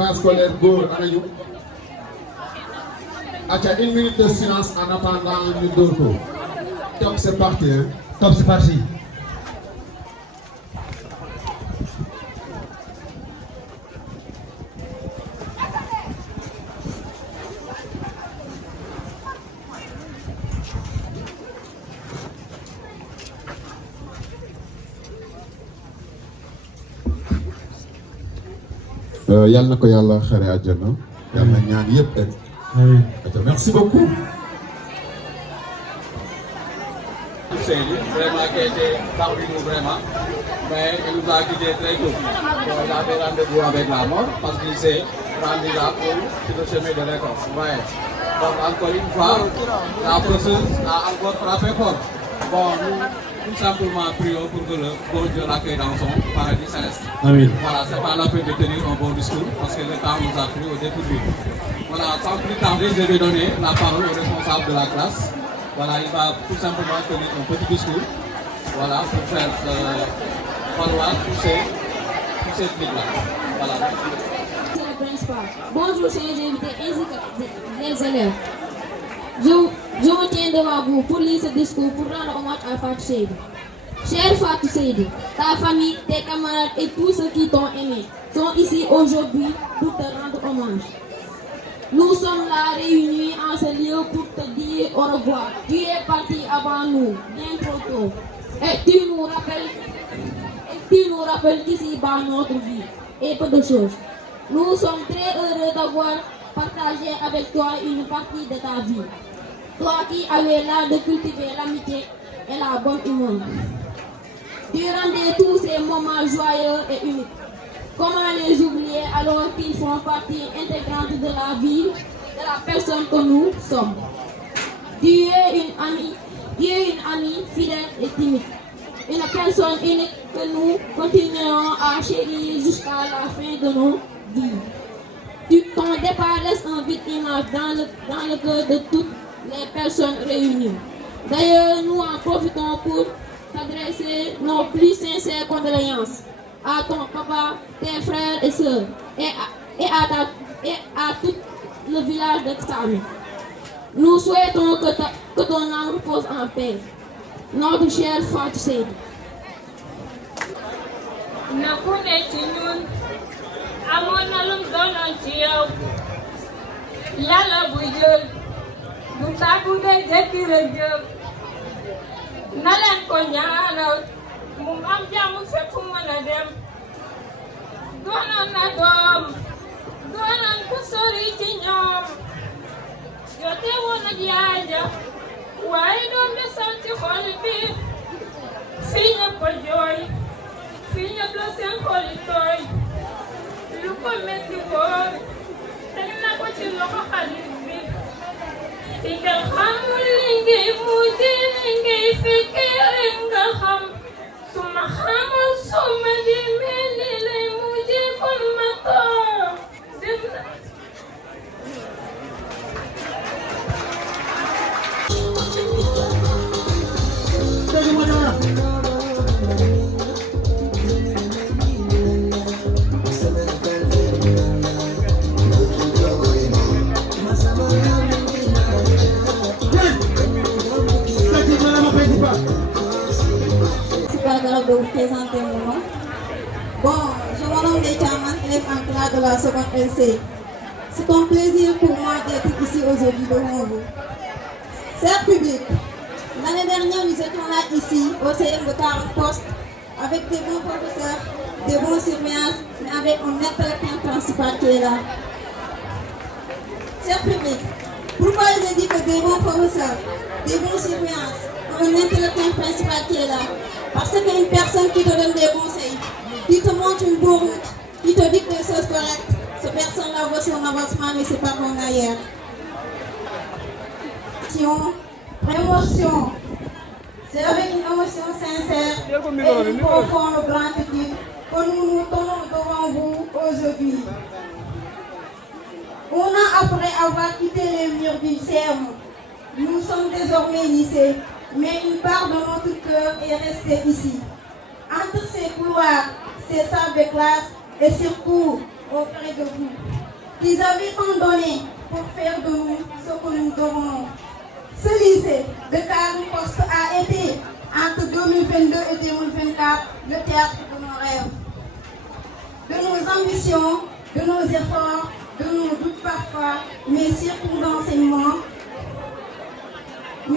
internat scolaire Góor anañu aca 1 minute de silence en attendant ñu dóor ko. Top c'est parti hein. Top c'est parti. Yàlla na ko yàlla xare àjjana. Yàlla na ñaan yëpp rek. Amiin. Merci beaucoup. Seydi, vraiment qui a été parmi nous vraiment, mais il nous a quitté très tôt. Il a fait rendez-vous avec la mort parce qu'il s'est rendu là sur le chemin de récolte. Ouais. Donc encore une fois, la presseuse a encore frappé fort. Bon, nous tout simplement prions pour que le bon Dieu l'accueille dans son paradis céleste. Amiin. Voilà, c'est pas la peine de tenir un bon discours parce que le temps nous a pris au dépourvu. Voilà, sans plus tarder, je vais donner la parole au responsable de la classe. Voilà, il va tout simplement tenir un petit discours, voilà, pour faire valoir tous ces trucs-là. Voilà. Monsieur le principal, bonjour chers invités ainsi que les élèves. Je me tiens devant vous pour lire ce discours pour rendre hommage à Fatou Seydi. Cher Fatou Seydi, ta famille, tes camarades et tous ceux qui t'ont aimé sont ici aujourd'hui pour te rendre hommage. Nous sommes là réunis en ce lieu pour te dire au revoir. Tu es parti avant nous, bien trop tôt. Et tu nous rappelles qu'ici-bas notre vie et peu de choses. Nous sommes très heureux d'avoir partagé avec toi une partie de ta vie. Toi qui avais l'art de cultiver l'amitié et la bonne humeur. Tu rendais tous ces moments joyeux et uniques. Comment les oublier alors qu'ils font partie intégrante de la vie de la personne que nous sommes. Tu es une amie fidèle et timide. Une personne unique que nous continuerons à chérir jusqu'à la fin de nos vies. Ton départ laisse un vide image dans le cœur de toutes les personnes réunies. D'ailleurs, nous en profitons pour t'adresser nos plus sincères condoléances à ton papa, tes frères et sœurs, et à tout le village de Ksami. Nous souhaitons que ton âme repose en paix. Notre cher Fatou Seydi. na ku ne ci ñun amoon na lum doonoon ci yow yàlla bu jël du tàggu de jëkki la jël na leen ko ñaanal mu am jàmm fépp fu mën a dem doonoon na doom doonoon ku sori ci ñoom jote woon ak yaay ja waaye doon na sant ci xol bi fii ñëpp a jooy fii ñëpp la seen xol yi tooy lu ko metti woon teg na ko ci loxo xalit bi fi nga xamul li ngay mujj li ngay fekkee rek nga xam su ma xamul su ma demee li lay mujj kon ma toog def na De vous présenter mon nom. Bon, je me nomme Neychaman, élève en classe de la seconde LC. C'est un plaisir pour moi d'être ici aujourd'hui devant vous. Chers publics, l'année dernière nous étions là ici au CM de 40 postes avec des bons professeurs, des bons surveillants, mais avec un intellectuel principal qui est là. Chers publics, pourquoi je dis que des bons professeurs, des bons surveillants, un intellectuel principal qui est là? Parce qu'une personne qui te donne des conseils, qui te montre une bonne route, qui te dit des choses correctes, cette personne-là voit son avancement, mais c'est pas comme ailleurs. Émotion. C'est avec une émotion sincère et une profonde gratitude que nous nous tenons devant vous aujourd'hui. Un an après avoir quitté les murs du CM, nous sommes désormais lycées. Mais une part de notre cœur est restée ici. Entre ces couloirs, ces salles de classe et surtout auprès de vous. Ils avaient tant donné pour faire de nous ce que nous devenons. Ce lycée de Carrefour a été, entre 2022 et 2024, le théâtre de nos rêves, de nos ambitions, de nos efforts, de nos doutes parfois, mais surtout d'enseignement, de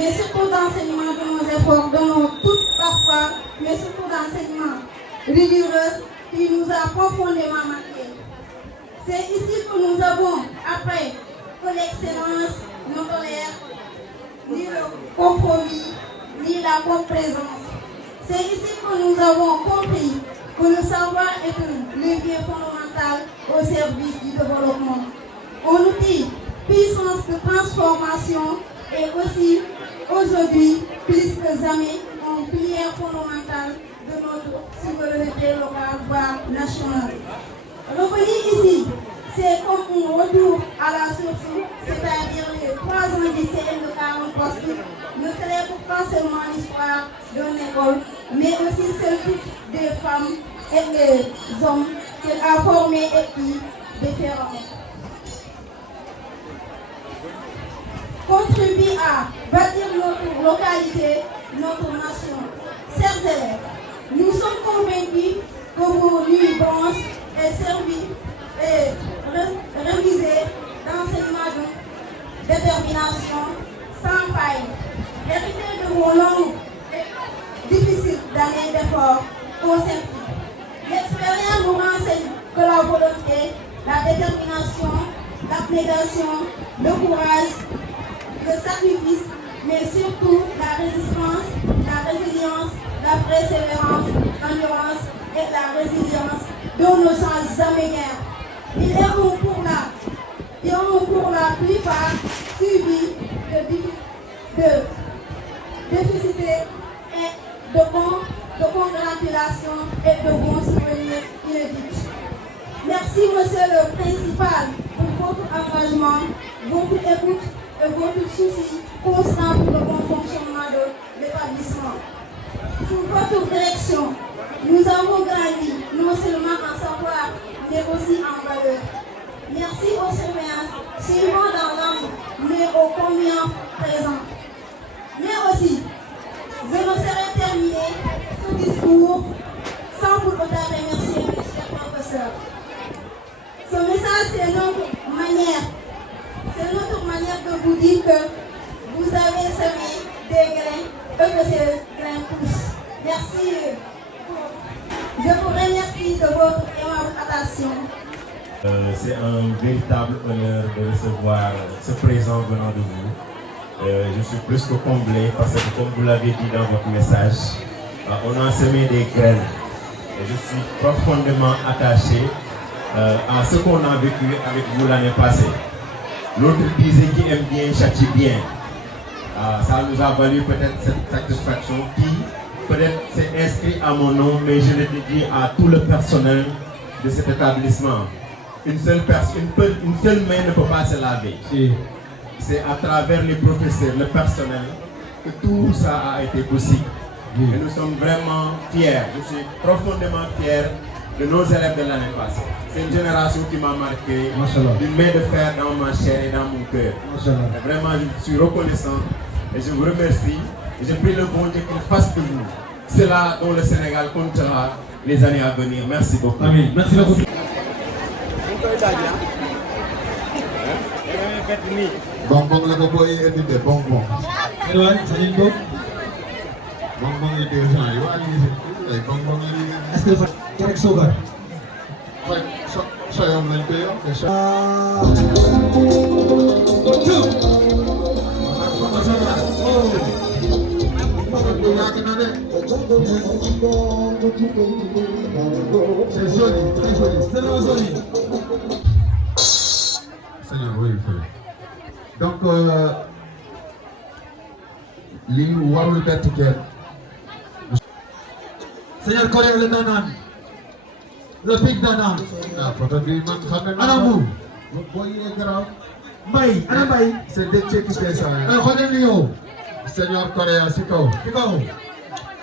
nos efforts, de nos doutes parfois, mais surtout d'enseignement rigoureux qui nous a profondément marqués. C'est ici que nous avons appris que l'excellence ne tolère ni le compromis, ni la complaisance. C'est ici que nous avons compris que le savoir est un levier fondamental au service du développement. Un outil puissance de transformation et aussi aujourd'hui plus que jamais un pilier fondamental de notre souveraineté locale voire nationale. Revenir ici, c'est comme un retour à la source, c'est-à-dire les 3 ans du CM de 40 postes, ne célèbre pas seulement l'histoire d'une école, mais aussi celle des femmes et des hommes qu'elle a formés et qui différents. Contribuer à bâtir notre localité, notre nation. Chers élèves, nous sommes convaincus que vos nuits blanches et servies et révisées d'enseignement de détermination sans faille, héritez de vos longues et difficiles années d'efforts consentis. L'expérience nous renseigne que la volonté, la détermination, l'abnégation, le courage, le sacrifice, mais surtout la résistance, la résilience, la persévérance, l'endurance et la résilience dont ne change jamais guère. Il est un pour la plupart suivi de déficité et de congratulations et de bons souvenirs inédits. Merci, monsieur le principal, pour votre engagement, votre écoute et votre souci constant pour le bon fonctionnement de l'établissement. Sous votre direction, nous avons grandi non seulement en savoir, mais aussi en valeur. Merci aux surveillances, suivant dans l'âme, mais au combien présent. Mais aussi, je ne saurais terminer ce discours sans pour autant remercier mes chers professeurs. Ce message, c'est notre manière de vous dire que vous avez semé des grains et que ces grains poussent. Merci. Je vous remercie de votre aimable attention. C'est un véritable honneur de recevoir ce présent venant de vous. Je suis plus que comblé parce que, comme vous l'avez dit dans votre message, on a semé des graines. Et je suis profondément attaché à ce qu'on a vécu avec vous l'année passée. L'autre disait qui aime bien châtie bien. Ça nous a valu peut-être cette satisfaction qui peut-être s'est inscrit à mon nom, mais je le dédie à tout le personnel de cet établissement. Une seule main ne peut pas se laver. C'est à travers les professeurs, le personnel, que tout ça a été possible. Et nous sommes vraiment fiers. Je suis profondément fier de nos élèves de l'année passée. C'est une génération qui m'a marqué, d'une main de fer dans ma chair et dans mon cœur. Et vraiment, je suis reconnaissant et je vous remercie. Et je prie le bon Dieu qu'il fasse de vous cela dont le Sénégal comptera les années à venir. Merci beaucoup. Amen. Merci beaucoup. Bonbon la ko boy indi bonbon. Edouard, salut beaucoup. Bonbon yi 2 ans yi waa lii ay bonbon yi. Est-ce que dafa kerek suukar? Soyom lañ koy wax. C'est joli, très joli. C'est vraiment joli. Seigneur, oui, donc, li warul bett kenn. Seigneur Corée le nanan. Le pic nanan. Photo bi man xam nga. Anamu. Boy yi garaaw. Mbaye, ana Mbaye. C'est Déthié qui fait ça. Xoolal li yow. Seigneur Corée si kaw. Ci kaw.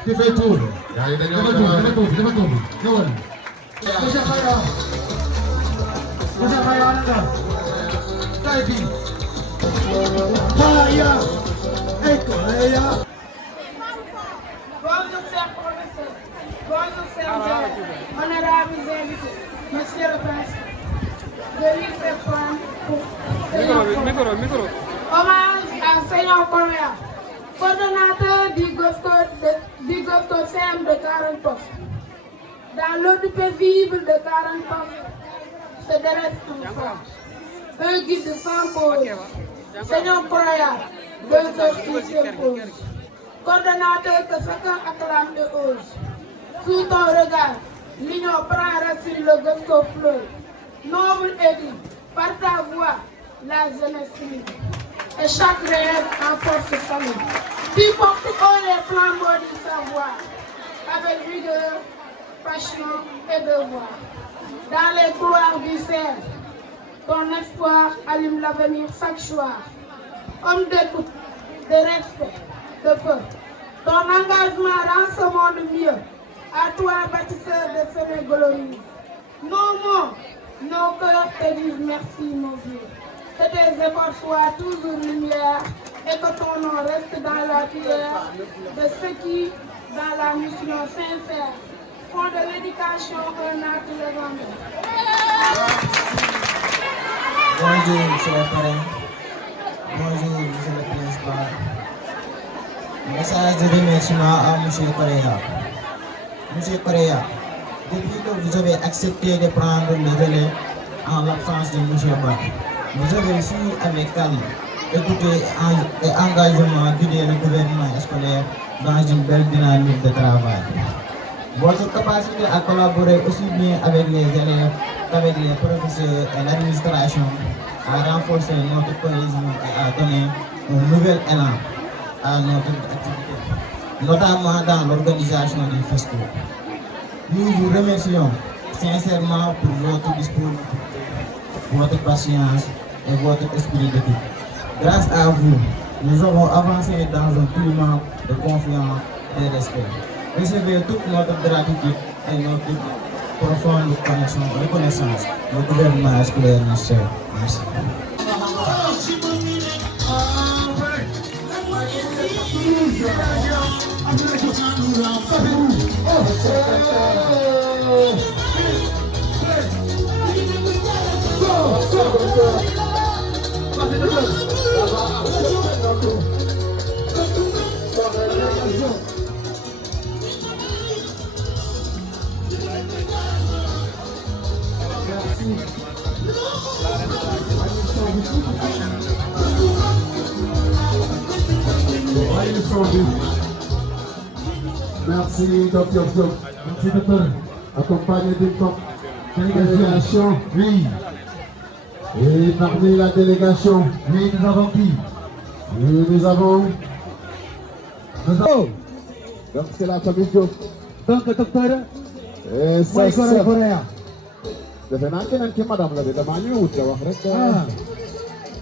Ci fay tour. Yaa ngi dañoo Dafa tour. Ñëwal. Monsieur Khayra. Masa kaya anda. Taibi. Korea. Korea. Bonjour, chers professeurs. Bonjour, chers élèves. Honorables invités. Monsieur le Président. Je lui fais prendre pour hommage à Seigneur Correa, coordonnateur du GOPCO CM de 40 postes. Dans l'eau paisible de 40 postes se dresse un phare, un guide sans pause. Seigneur Correa, deux heures qui s'imposent. Coordonnateur que chacun acclame et ose. Sous ton regard, l'union prend racine, le GOPCO fleuve. Noble élu, par ta voix, la jeunesse libre. Et chaque rêve emporte famille. Tu portes haut les flambeaux du savoir, avec vigueur, passion et devoir. Dans les couloirs du ciel, ton espoir allume l'avenir chaque soir. Homme d'écoute, de respect, de peur. Ton engagement rend ce monde mieux. À toi, bâtisseur de Sénégal. Nos mots, nos cœurs te disent merci, mon Dieu. Que tes efforts soient toujours lumière et que ton nom reste dans la prière de ceux qui, dans la mission sincère, font de l'éducation un acte légendaire. Bonjour, monsieur le parrain. Bonjour, monsieur le principal. Message de remerciement à monsieur Correa. Monsieur Correa, depuis que vous avez accepté de prendre le relais en l'absence de monsieur Ba, vous avez su avec calme, écouter et engagement guider le gouvernement scolaire dans une belle dynamique de travail. Votre capacité à collaborer aussi bien avec les élèves qu'avec les professeurs et l'administration a renforcé notre cohésion et a donné un nouvel élan à notre activité, notamment dans l'organisation du festival. Nous vous remercions sincèrement pour votre disponibilité, votre patience et votre esprit d'équipe. Grâce à vous, nous avons avancé dans un climat de confiance et de respect. Recevez toute notre gratitude et notre profonde reconnaissance au gouvernement scolaire national. Merci. Merci, Dr. Diop. Merci, docteur. Accompagné d'une délégation, oui. Et parmi la délégation, oui, nous avons qui? Oui, nous avons... Donc, c'est la famille Diop. Donc, docteur, c'est Correa. defe naa keneen ki madame la de damaa ñëwut da wax rek.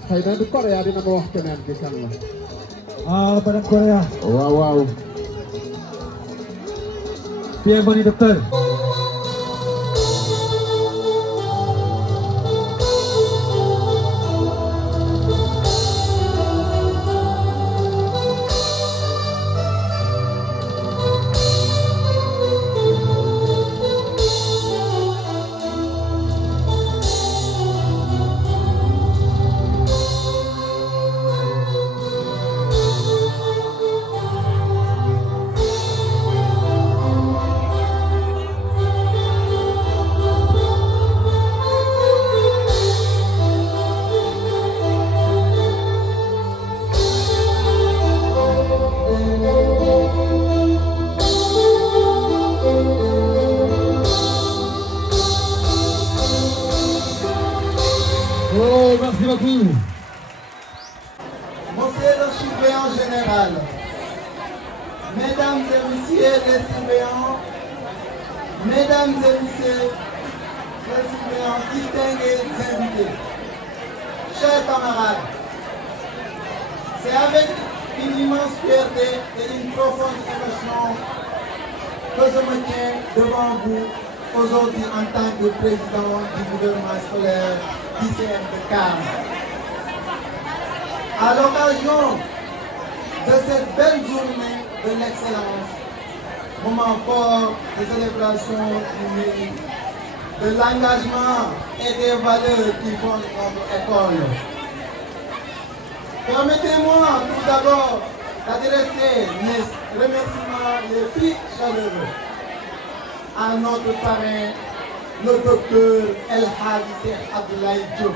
xëy na du Correa dina ma wax keneen ki kan la. madame Correa. waaw waaw. Bienvenue, docteur. Merci beaucoup. Monsieur le suppléant général, mesdames et messieurs les suppléants, mesdames et messieurs les suppléants distingués invités, chers camarades, c'est avec une immense fierté et une profonde émotion que je me tiens devant vous aujourd'hui en tant que président du gouvernement scolaire lycéen de Cannes. À l'occasion de cette belle journée de l'excellence, moment fort de célébration du mérite, de l'engagement et des valeurs qui fondent notre école. Permettez-moi tout d'abord d'adresser mes remerciements les plus chaleureux à notre parrain, le docteur El Hadji Cheikh Abdoulaye Diop,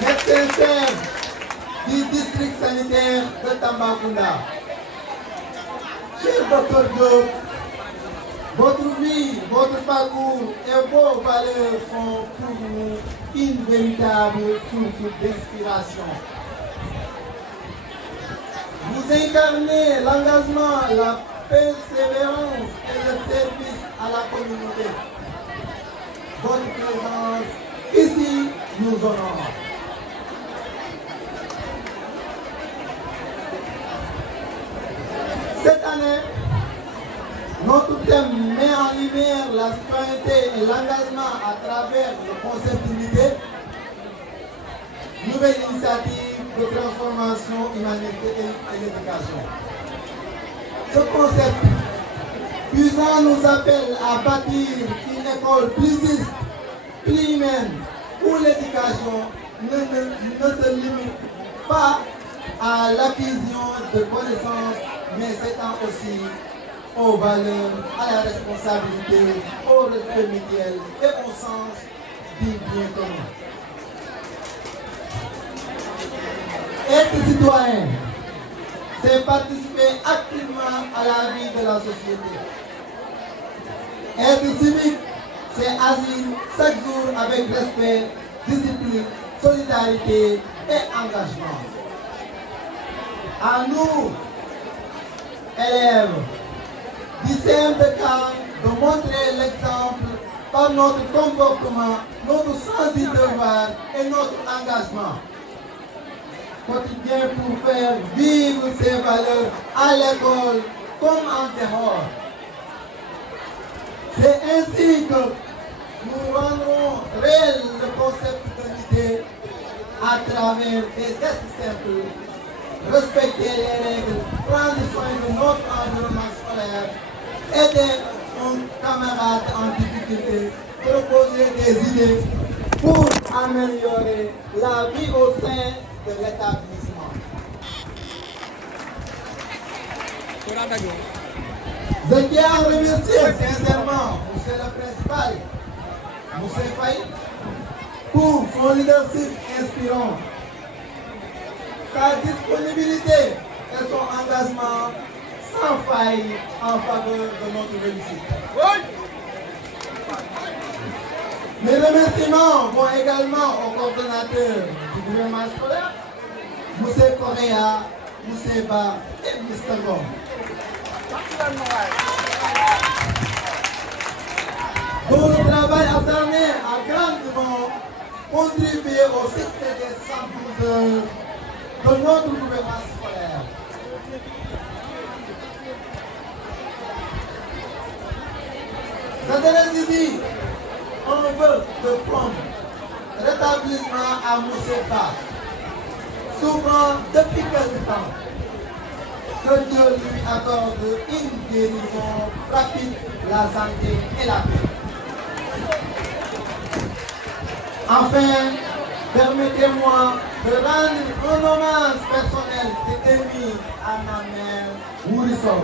médecin chef du district sanitaire de Tambacounda. Cher docteur Diop, votre vie, votre parcours et vos valeurs sont pour nous une véritable source d'inspiration. Vous incarnez l'engagement, la persévérance et le service à la communauté. Votre présence ici nous honore. Cette année, notre thème met en lumière la citoyenneté et l'engagement à travers le concept d'unité, nouvelle initiative de transformation humanité et l'éducation. Ce concept puissant nous appelle à bâtir une école plus juste, plus humaine, où l'éducation ne se limite pas à l'acquisition de connaissances, mais s'étend aussi aux valeurs, à la responsabilité, au respect mutuel et au sens du bien commun. Être citoyen, c'est participer activement à la vie de la société. Être civique, c'est agir chaque jour avec respect, discipline, solidarité et engagement. À nous, élèves du CM de Cannes, de montrer l'exemple par notre comportement, notre sens du devoir et notre engagement quotidien pour faire vivre ces valeurs à l'école comme en dehors. C'est ainsi que nous rendrons réel le concept d'unité à travers des gestes simples, respecter les règles, prendre soin de notre environnement scolaire, aider un camarade en difficulté, proposer des idées pour améliorer la vie au sein de l'établissement. Je tiens à remercier sincèrement M. le Principal, M. Faye, pour son leadership inspirant, sa disponibilité et son engagement sans faille en faveur de notre réussite. Oui. Mes remerciements vont également au coordonnateur du gouvernement scolaire, M. Correa, M. Ba et M. Gom. Dont le travail acharné a grandement contribué au succès des 112 heures de notre gouvernement scolaire. J'adresse ici un vœu de prompt rétablissement à M. Ba, souffrant depuis quelque temps. Que Dieu lui accorde une guérison rapide, la santé et la paix. Enfin, permettez-moi de rendre un hommage personnel et ému à ma mère, Mourisso.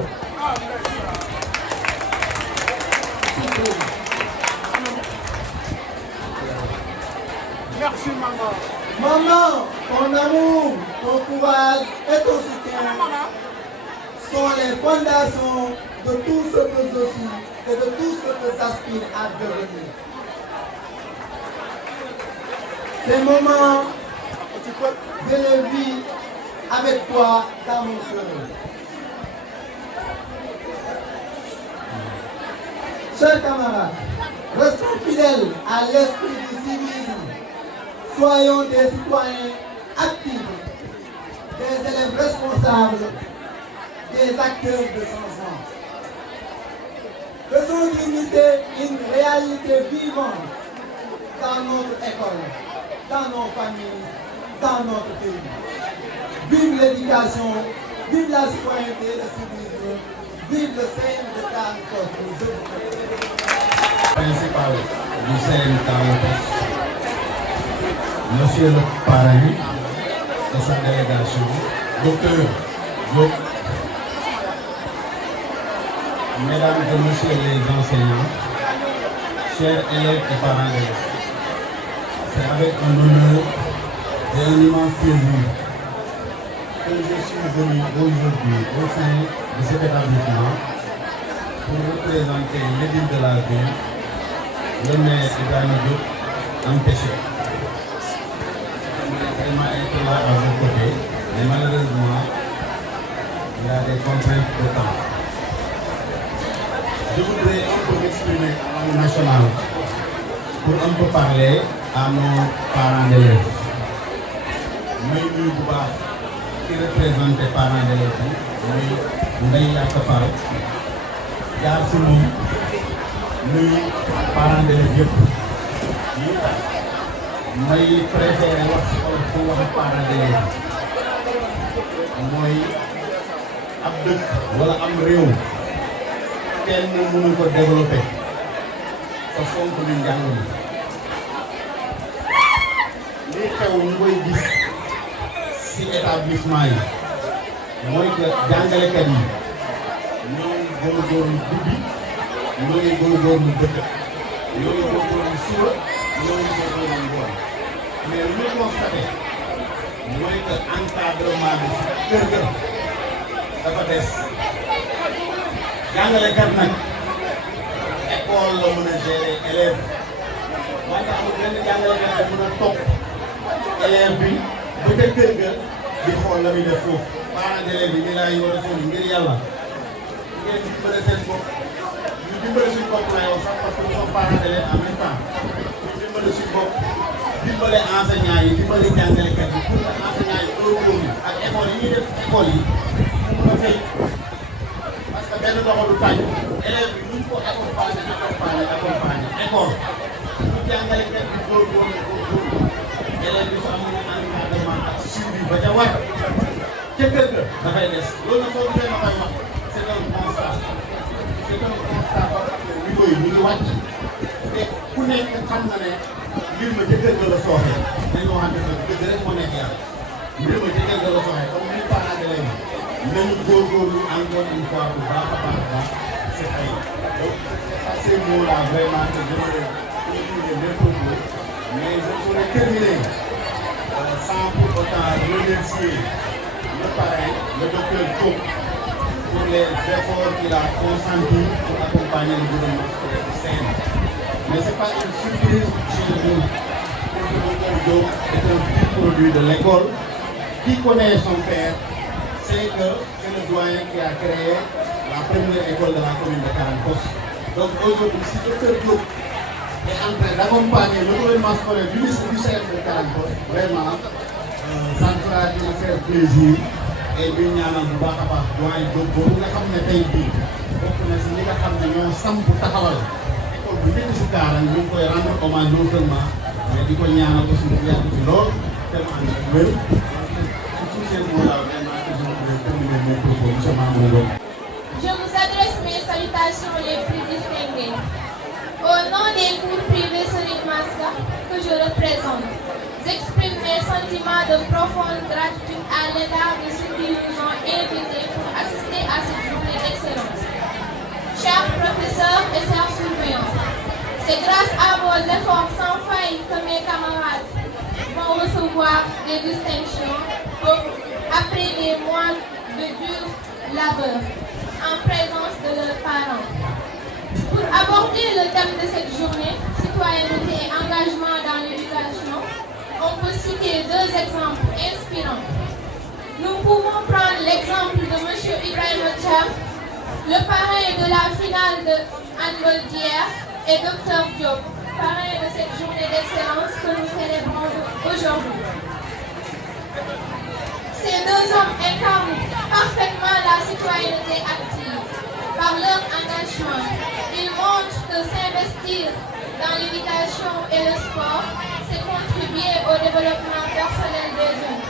Merci maman. Maman, ton amour, ton courage et ton soutien sont les fondations de tout ce que je suis et de tout ce que j'aspire à devenir. Ces moments, je les vis avec toi dans mon cœur. Chers camarades, restons fidèles à l'esprit du civisme. Soyons des citoyens actifs, des élèves responsables, des acteurs de changement. Faisons d'unité une réalité vivante dans notre école, dans nos familles, dans notre pays. Vive l'éducation, vive la citoyenneté, le civisme, vive le CM de Carane-Poste. Principal du CM Carane-Poste, Monsieur le parrain et sa délégation, Docteur Diop, Mesdames et Messieurs les enseignants, chers élèves et parents d'élèves, c'est avec un honneur et un immense plaisir que je suis venu aujourd'hui au sein de cet établissement pour représenter l'édile de la ville, le maire Ibrahim Diop, empêché. Vraiment être là à vos côtés, mais malheureusement, il y a des contraintes de temps. Je voudrais un peu m'exprimer en langue nationale pour un peu parler à nos parents d'élèves. Muy nuyu bu baax ki représenté parents d'élèves yi muy Ndeye Yaaka Fall jaar si moom nuyu parents d'élèves yëpp yi may préféré wax si olof pour wax parents d'élèves mooy ab dëkk wala am réew kenn mënu ko développé te fonk ñu njàng mi lii xew ñu koy gis si établissement yi mooy que jàngalekat yi ñoo ngi góorgóorlu guddi ñoo ngi góorgóorlu bëccëg ñoo ngi góorgóorlu suba ñoo ngi góorgóorlu ngoon mais lu ñu constaté mooy que encadrement bi si kër ga dafa des jàngalekat nag école la mën a gérer élève wante amul benn jàngalekat la mën a topp élève bi ba ca kër ga di xool la muy def foofu parents d'élèves yi ñu laay war a sonn ngir yàlla ngeen dimbale seen bopp ñu dimbale suñu bopp la yow sax parce que nous sommes parents d'élèves en même temps ñu dimbale suñu bopp dimbale enseignants yi dimbale jàngalekat yi pour que enseignants yi góorgóorlu ak école yi ñuy def école yi ba fay parce que benn loxo du tànn élève bi ñu ko accompagner école bu jàngalekat bi góorgóorlu élève bi su amul encadrement ak suivi ba ca war ca kër ga dafay des loolu nag soo gisee ma koy wax c'est un constat boo xam ne niveau yi mu ngi wàcc te ku nekk xam na ne mbir ma ca kër ga la sooxee dañu waxante ne dëgg rek moo nekk yàlla mbir ma ca kër ga la sooxee comme ni parents d'élèves yi nañu góorgóorlu encore une fois bu baax a baax c'est ay donc c'est ces mots là vraiment que j'aimerais conclure mes propos mais je pourrais terminer sans pour autant remercier le parrain, le docteur Diop, pour les efforts qu'il a consentis pour accompagner le gouvernement scolaire du CM. Mais ce n'est pas une surprise chez nous. Le docteur Diop est un petit produit de l'école. Qui connaît son père, c'est que c'est le doyen qui a créé la première école de la commune de Carane-Poste. Donc aujourd'hui, si le docteur Diop est en train d'accompagner le gouvernement scolaire du CM de Carane-Poste, vraiment, ça me fera me faire plaisir et ñu ñaanal bu baax a baax doyen Diop boobu nga xam ne tey bii bokk na si ñi nga xam ne ñoo samp taxawal école bu njëkk si Karang ñu ngi koy rendre hommage non seulement mais di ko ñaanal aussi mu yàgg ci lool te mu ànd ak wér sur ces mots-là vraiment que je voudrais terminer mes propos monsieur Mamadou Ngom. Je vous adresse mes salutations les plus distinguées. Au nom des cours privés Serigne Maska que je représente, j'exprime mes sentiments de profonde gratitude à l'égard de ceux qui nous ont invités pour assister à cette journée d'excellence. Chers professeurs et chers surveillants, c'est grâce à vos efforts sans faille que mes camarades vont recevoir des distinctions après des mois de dur labeur en présence de leurs parents. Pour aborder le thème de cette journée, citoyenneté et engagement dans l'éducation, on peut citer deux exemples inspirants. Nous pouvons prendre l'exemple de M. Ibrahim Thiam, le parrain de la finale de handball d'hier, et Dr Diop, parrain de cette journée d'excellence que nous célébrons aujourd'hui. Ces deux hommes incarnent parfaitement la citoyenneté active. Par leur engagement, ils montrent que s'investir dans l'éducation et le sport, c'est contribuer au développement personnel des jeunes.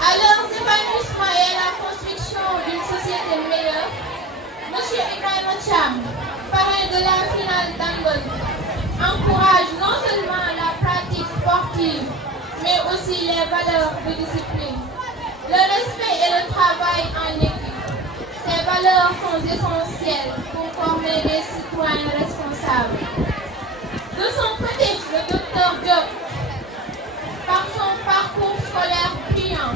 À leur épanouissement et à la construction d'une société meilleure, M. Ibrahima Cham, parrain de la finale d'handball, encourage non seulement la pratique sportive, mais aussi les valeurs de discipline, le respect et le travail en équipe. Ces valeurs sont essentielles pour former des citoyens responsables. De son côté, le Dr Diop, par son parcours scolaire brillant,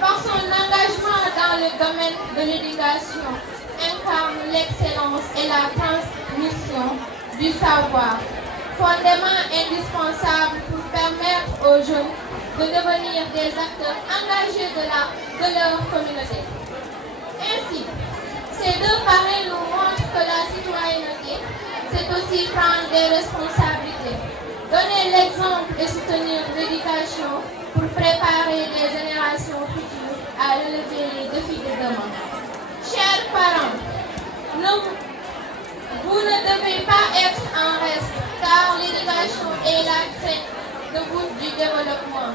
par son engagement dans le domaine de l'éducation, incarne l'excellence et la transmission du savoir, fondement indispensable pour permettre aux jeunes de devenir des acteurs engagés de leur communauté. Ainsi, ces deux parrains nous montrent que la citoyenneté, c'est aussi prendre des responsabilités, donner l'exemple et soutenir l'éducation pour préparer les générations futures à relever les défis de demain. Chers parents, vous ne devez pas être en reste, car l'éducation est la clé de voûte du développement.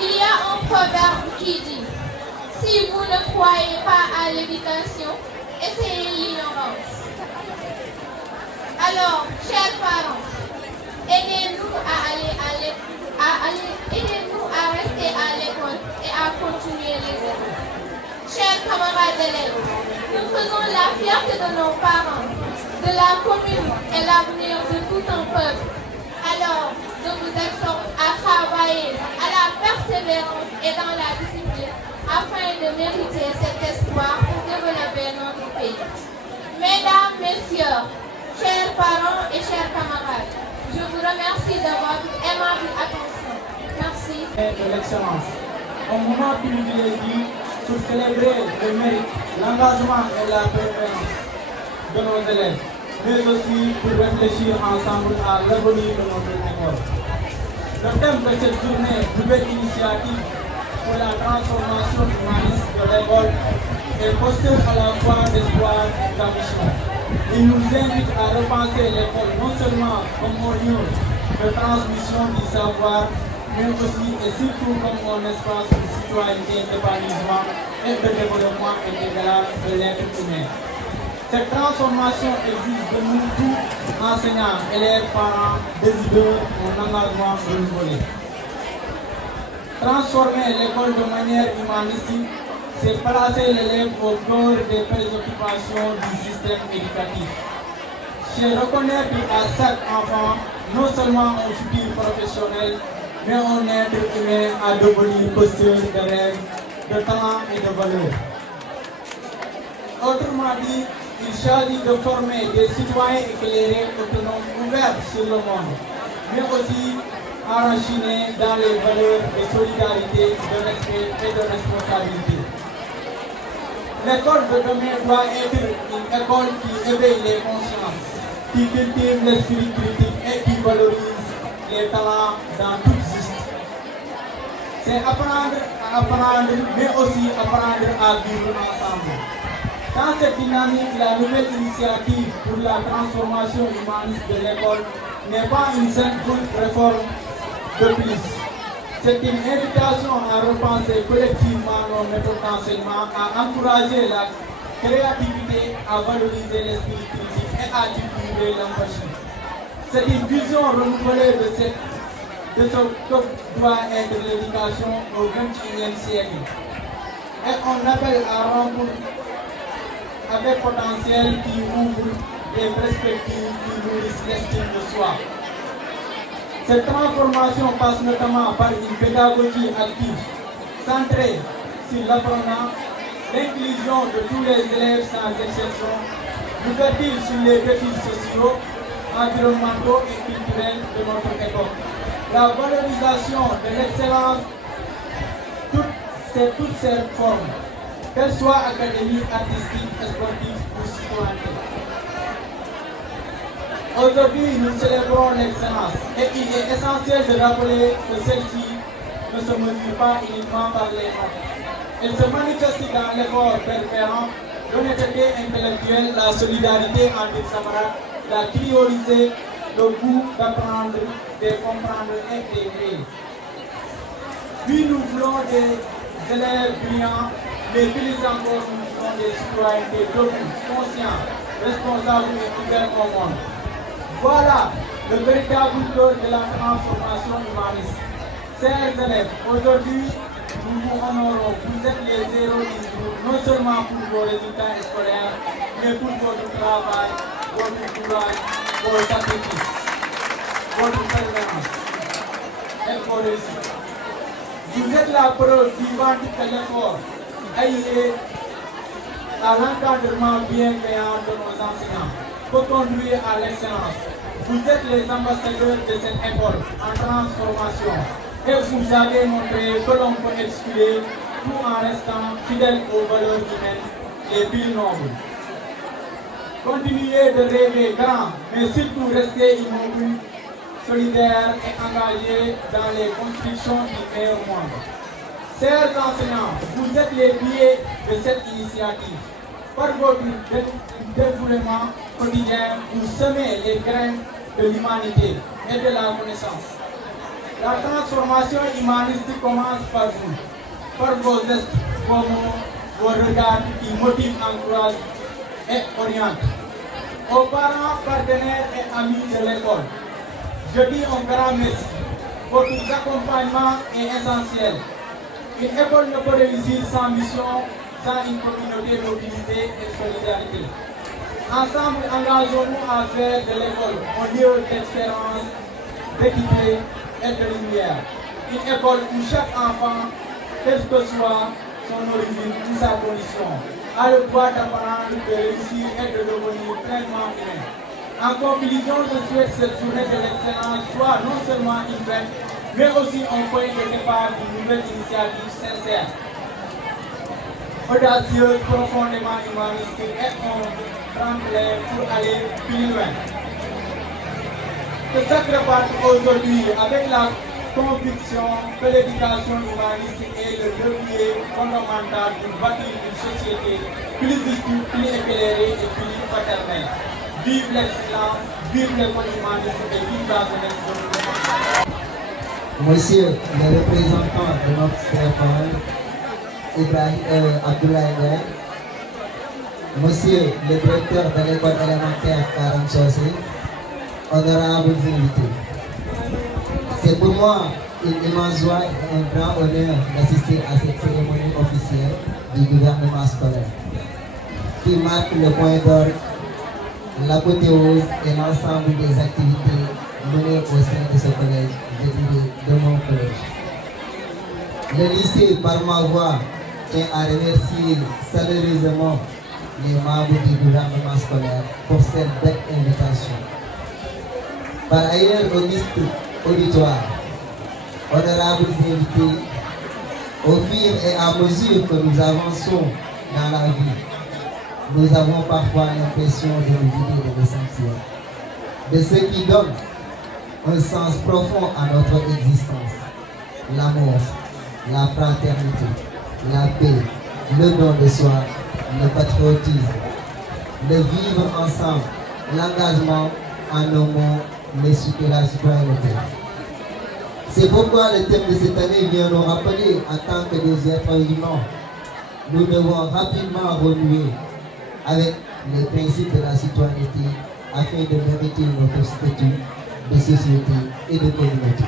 Il y a un proverbe qui dit: si vous ne croyez pas à l'éducation, essayez l'ignorance. Alors, chers parents, aidez-nous à rester à l'école et à continuer les études. Chers camarades d'élèves, nous faisons la fierté de nos parents, de la commune et l'avenir de tout un peuple. Alors, je vous exhorte à travailler à la persévérance et dans la discipline afin de mériter cet espoir pour développer notre pays. Mesdames, Messieurs, chers parents et chers camarades, je vous remercie de votre aimable attention. Merci. De l'excellence. Un moment privilégié pour célébrer le mérite, l'engagement et la persévérance de nos élèves, mais aussi pour réfléchir ensemble à l'avenir de notre école. Le thème de cette journée, nouvelle initiative pour la transformation humaniste de l'école, est porteur à la fois d'espoir et d'ambition. Il nous invite à repenser l'école non seulement comme un lieu de transmission du savoir, mais aussi et surtout comme un espace de citoyenneté, d'épanouissement et de développement intégral de l'être humain. Cette transformation exige de nous tous, enseignants, élèves, parents, décideurs, un engagement renouvelé. Transformer l'école de manière humanistique, c'est placer l'élève au cœur des préoccupations du système éducatif. C'est reconnaître à chaque enfant non seulement un futur professionnel, mais un être humain à devenir posture de rêve, de talent et de valeur. Autrement dit, il s'agit de former des citoyens éclairés, autonomes, ouverts sur le monde, mais aussi enracinés dans les valeurs de solidarité, de respect et de responsabilité. L'école de demain doit être une école qui éveille les consciences, qui cultive l'esprit critique et qui valorise les talents dans toute juste. C'est apprendre à apprendre, mais aussi apprendre à vivre ensemble. Dans cette dynamique, la nouvelle initiative pour la transformation humaniste de l'école n'est pas une simple réforme de plus. C'est une invitation à repenser collectivement nos méthodes d'enseignement, à encourager la créativité, à valoriser l'esprit critique et à cultiver l'empathie. C'est une vision renouvelée de ce que doit être l'éducation au XXIe siècle. Et on appelle à rencontrer avec potentiel qui ouvre des perspectives qui nourrissent l'estime de soi. Cette transformation passe notamment par une pédagogie active, centrée sur l'apprenant, l'inclusion de tous les élèves sans exception, l'ouverture sur les défis sociaux, environnementaux et culturels de notre époque, la valorisation de l'excellence, toutes ses formes, qu'elles soient académiques, artistiques, sportives ou citoyennes. Aujourd'hui, nous célébrons l'excellence et il est essentiel de rappeler que celle-ci ne se mesure pas uniquement par les notes. Elle se manifeste dans l'effort permanent l'honnêteté intellectuelle, la solidarité entre les camarades, la curiosité, le goût d'apprendre, de comprendre et d'écrire. Puis nous voulons des élèves brillants, mais plus encore nous voulons des citoyens debout, conscients, responsables et ouverts au monde. Voilà le véritable cœur de la transformation humaniste. Chers élèves, aujourd'hui, nous vous honorons. Vous êtes les héros du jour, non seulement pour vos résultats scolaires, mais pour votre travail, votre courage, vos sacrifices, votre persévérance et vos réussites. Vous êtes la preuve vivante que l'effort allié à l'encadrement bienveillant de nos enseignants peut conduire à l'excellence. Vous êtes les ambassadeurs de cette école en transformation et vous avez montré que l'on peut expliquer tout en restant fidèle aux valeurs humaines les plus nobles. Continuez de rêver grand, mais surtout restez immobiles, solidaires et engagés dans les constructions du meilleur monde. Chers enseignants, vous êtes les piliers de cette initiative. Par votre dévouement quotidien, vous semez les graines de l'humanité et de la connaissance. La transformation humaniste commence par vous, par vos gestes, vos mots, vos regards qui motivent, encouragent et orientent. Aux parents, partenaires et amis de l'école, je dis un grand merci. Votre accompagnement est essentiel. Une école ne peut réussir sans mission, sans une communauté mobilisée et solidarité. Ensemble, engageons-nous à faire de l'école un lieu d'expérience, d'équité et de lumière. Une école où chaque enfant, quelle que soit son origine ou sa condition, a le droit d'apprendre, de réussir et de devenir pleinement humain. En conclusion, je souhaite que cette journée de l'excellence soit non seulement une fête, mais aussi un point de départ d'une nouvelle initiative sincère, audacieuse, profondément humaniste et un tremplin pour aller plus loin. Que ça reparte aujourd'hui avec la conviction que l'éducation humaniste est le levier fondamental pour bâtir une société plus juste, plus éclairée et plus fraternelle. Vive l'excellence, vive l'école humaniste et vive la jeunesse. Monsieur le représentant de notre frère Abdoulaye Ndiaye, Monsieur le directeur de l'école élémentaire Karam Socé, honorables invités. C'est pour moi une immense joie et un grand honneur d'assister à cette cérémonie officielle du gouvernement scolaire, qui marque le point d'orgue, l'apothéose et l'ensemble des activités menées au sein de ce collège, je dirais de mon collège. Le lycée, par ma voix, tient à remercier chaleureusement les membres du gouvernement scolaire pour cette belle invitation. Par ailleurs, au auditoire, honorables invités, au fur et à mesure que nous avançons dans la vie, nous avons parfois l'impression de nous vider de l'essentiel, de ce qui donne un sens profond à notre existence: l'amour, la fraternité, la paix, le don de soi, le patriotisme, le vivre ensemble, l'engagement, en nos mots, la citoyenneté. C'est pourquoi le thème de cette année vient nous rappeler, en tant que des êtres humains, nous devons rapidement renouer avec les principes de la citoyenneté afin de mériter notre statut de société et de communauté.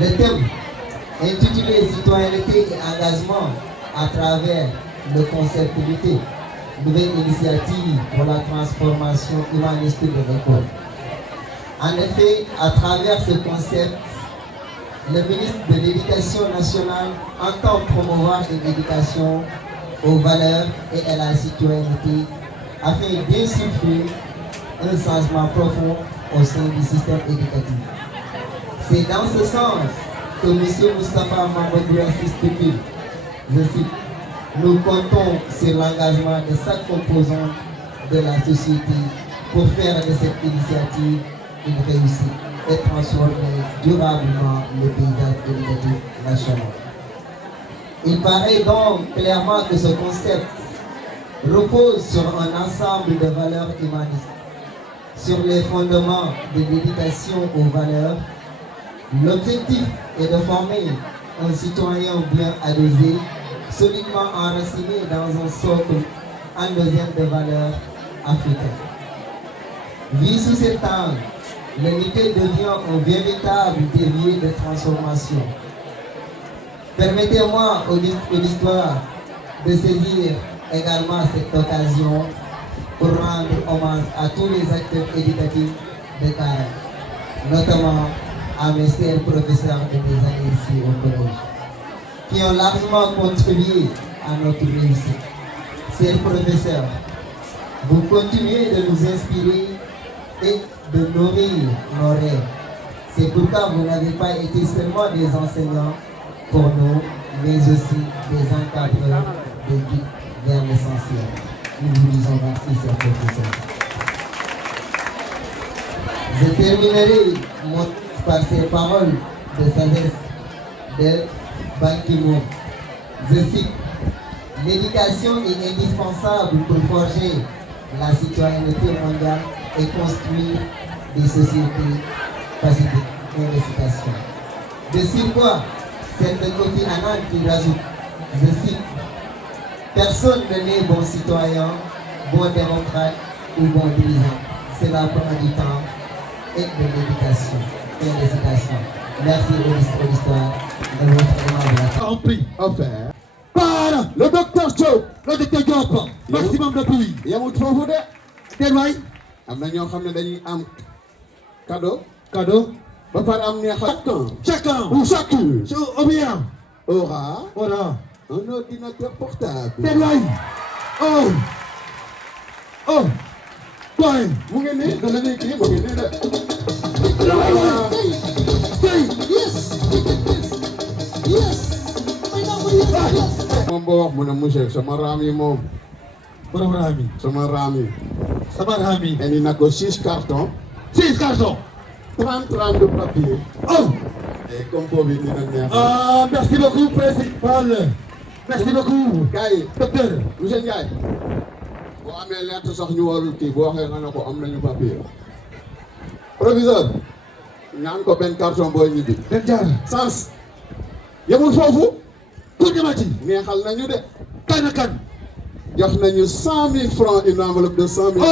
Le thème intitulé Citoyenneté et engagement à travers le concept d'unité, nouvelle initiative pour la transformation humaniste de l'école. En effet, à travers ce concept, le ministre de l'Éducation nationale entend promouvoir une éducation aux valeurs et à la citoyenneté afin d'insuffler un changement profond au sein du système éducatif. C'est dans ce sens que M. Moustapha Mamadou insiste depuis, je cite, nous comptons sur l'engagement de chaque composant de la société pour faire de cette initiative une réussite et transformer durablement le paysage éducatif national. Il paraît donc clairement que ce concept repose sur un ensemble de valeurs humanistes. Sur les fondements de l'éducation aux valeurs, l'objectif est de former un citoyen bien adosé, solidement enraciné dans un socle endogène de valeurs africaines. Vu sous cet angle, l'unité devient un véritable levier de transformation. Permettez-moi au l'histoire de saisir également cette occasion pour rendre hommage à tous les acteurs éducatifs de Karang, notamment à mes chers professeurs de mes années ici au collège, qui ont largement contribué à notre réussite. Chers professeurs, vous continuez de nous inspirer et de nourrir nos rêves. C'est pourquoi vous n'avez pas été seulement des enseignants pour nous, mais aussi des encadreurs, des guides vers l'essentiel. Nous vous disons merci, chers professeurs. Je terminerai par ces paroles de sagesse de Ban Ki-moon. Je cite: l'éducation est indispensable pour forger la citoyenneté mondiale et construire des sociétés pacifiques. Félicitations. De surcroît, c'est de Kofi Annan qui rajoute, je cite: personne ne naît bon citoyen, bon démocrate ou bon dirigeant. Cela prend du temps et de l'éducation. Félicitations. Merci au l'histoire de votre aimable. En prix offert par le docteur Diop, le docteur Diop, maximum de prix. yamut foofu de. Dégg waay. am na ñoo xam ne dañuy am cadeau. Cadeau. ba pare am neexal. Chacun ou chacune ou bien aura un ordinateur portable. Dégg waay. Oh. Point. mu ngi nii da la ñuy kii mu ngi nii de. moom boo wax mu ne monsieur sama raam yi moom. borom raam yi. sama raam yi. sama raam yi. indi na ko 6 cartons. 6 cartons. 30 de papier. Oh. Et compo bi dina neex. Ah, merci beaucoup principal. Merci beaucoup. gars yi docteur. monsieur Ndiaye. boo amee lettre sax ñu warul kii boo waxee nga ne ko am nañu papier. proviseur. ñaan ko benn carton booy ñibbi. den jaar. sans. yemul foofu. ku ñamati. neexal nañu de. kan ak kan. jox nañu 100 000 francs une enveloppe de 100 000. jox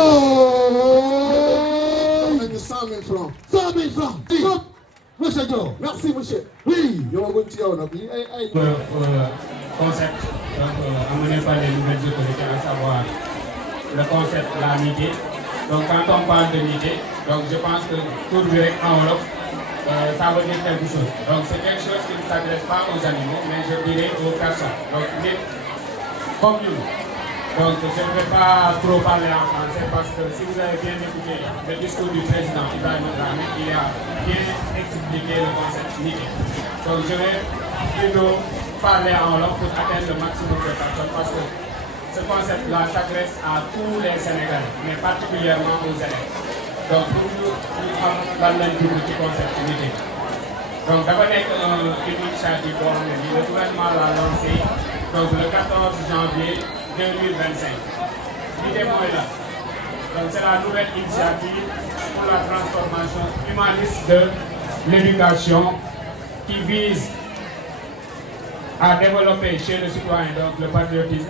nañu 100 000 francs. 100 000 francs. Monsieur Diop. Merci monsieur. Oui. ñëwaguñ ci yow nag lii ay. Concept donc amené par les nouvelles autorités, à savoir le concept de l'amitié. Donc quand on parle de l'amitié, donc je pense que tout direct en Wolof, ça veut dire quelque chose. Donc c'est quelque chose qui ne s'adresse pas aux animaux, mais je dirais aux personnes. Donc comme nous. Donc je ne vais pas trop parler en français parce que si vous avez bien écouté le discours du président Ibrahim Dramé, il a bien expliqué le concept d'amitié. Donc je vais plutôt parler en Wolof pour atteindre le maximum de personnes parce que ce concept-là s'adresse à tous les Sénégalais, mais particulièrement aux élèves. Donc pour nous xam lan lañ dugg ci concept unité. Donc dafa nekk une initiative boo xam ne nii le gouvernement l'a lancé donc le 14 janvier 2025. L'idée mooy la donc c'est la nouvelle initiative pour la transformation humaniste de l'éducation qui vise à développer chez le citoyen donc le patriotisme,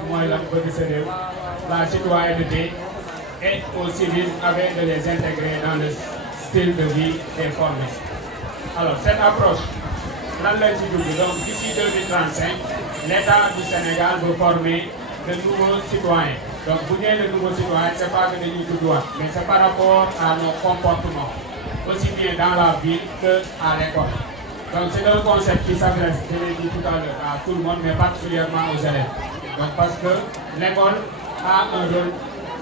la citoyenneté et au civisme avec de les intégrer dans le style de vie des formés. Alors cette approche, donc d'ici 2035, l'État du Sénégal veut former de nouveaux citoyens. Donc vous dites de nouveaux citoyens, ce n'est pas que des nouveaux droits, mais c'est par rapport à nos comportements, aussi bien dans la ville qu'à l'école. Donc c'est un concept qui s'adresse, je l'ai dit tout à l'heure, à tout le monde, mais particulièrement aux élèves. Donc parce que l'école a un rôle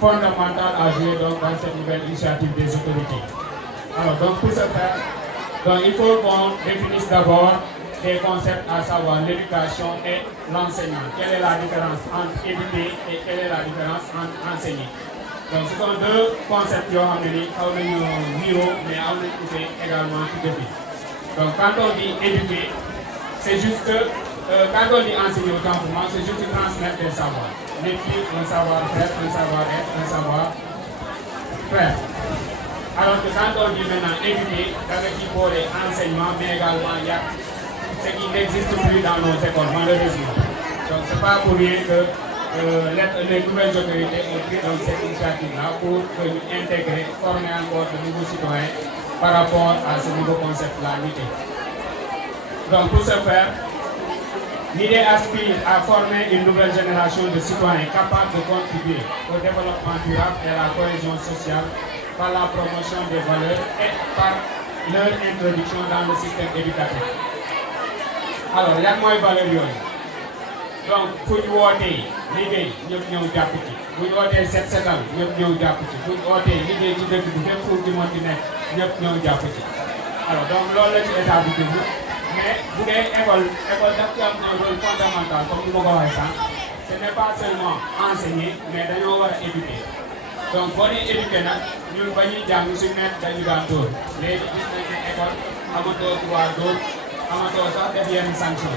fondamental à jouer donc, dans cette nouvelle initiative des autorités. Alors donc pour ce faire, donc, il faut qu'on définisse d'abord des concepts, à savoir l'éducation et l'enseignement. Quelle est la différence entre éduquer et quelle est la différence entre enseigner? Donc ce sont deux concepts qui ont amené à niveau, mais à également tout depuis. Donc quand on dit éduquer, c'est juste que quand on dit enseigner autant pour moi, c'est juste transmettre des savoirs. L'équipe, un savoir-faire, un savoir-être, un savoir-faire. Alors que quand on dit maintenant éduquer, avec il faut les enseignements, mais également il y a ce qui n'existe plus dans nos écoles, malheureusement. Donc c'est pas pour rien que les nouvelles autorités ont pris donc cette initiative-là pour nous intégrer, former encore de nouveaux citoyens par rapport à ce nouveau concept-là. Donc pour ce faire, l'idée aspire à former une nouvelle génération de citoyens capables de contribuer au développement durable et à la cohésion sociale par la promotion des valeurs et par leur introduction dans le système éducatif. Alors, il y a moins de valeurs. Donc, pour nous aider, l'idée, nous sommes capables. Pour nous aider cette saison, nous sommes capables. Pour nous aider, l'idée du début, pour nous montrer, nous sommes capables. Alors, donc, là, c'est établi de vous. Mais vous avez l'école d'accueil a un rôle fondamental, comme nous l'avons dit. Ce n'est pas seulement enseigner, mais nous devons éduquer. Donc, pour nous éduquer, nous devons nous mettre dans le les écoles, amateurs, droits d'autres, amateurs, ça devient une sanction.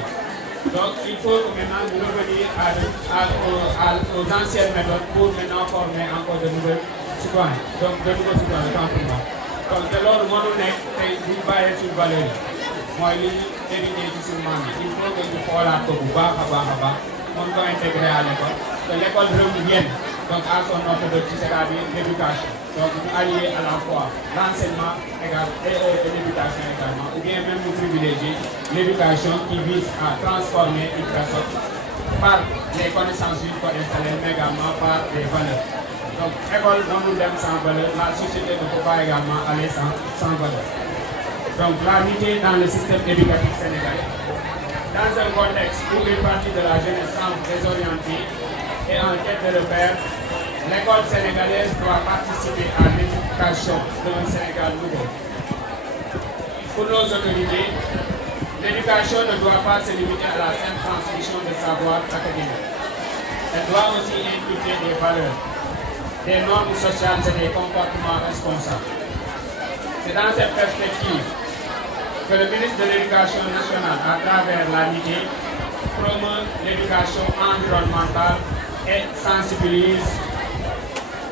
Donc, il faut que maintenant nous revenir aux anciennes méthodes pour maintenant former encore de nouvelles citoyens. Donc, de nouveaux citoyens, tant pour moi. Donc, de l'ordre, moi, nous sommes basés sur valeur. Moi, il faut que nous fassions tout bas, on doit intégrer à l'école. Que l'école revienne donc à son orthodoxie, c'est-à-dire l'éducation. Donc, allier à la fois l'enseignement et l'éducation également, ou bien même nous privilégier l'éducation qui vise à transformer une personne par les connaissances d'une fois installées, mais également par les valeurs. Donc, l'école, dans nous l'aime sans valeur, la société ne peut pas également aller sans valeur. Donc, l'unité dans le système éducatif sénégalais. Dans un contexte où une partie de la jeunesse semble désorientée et en quête de repères, l'école sénégalaise doit participer à l'éducation d'un Sénégal nouveau. Pour nos autorités, l'éducation ne doit pas se limiter à la simple transmission de savoir académique. Elle doit aussi impliquer des valeurs, des normes sociales et des comportements responsables. C'est dans cette perspective que le ministre de l'Éducation nationale, à travers l'ANIDE, promeut l'éducation environnementale et sensibilise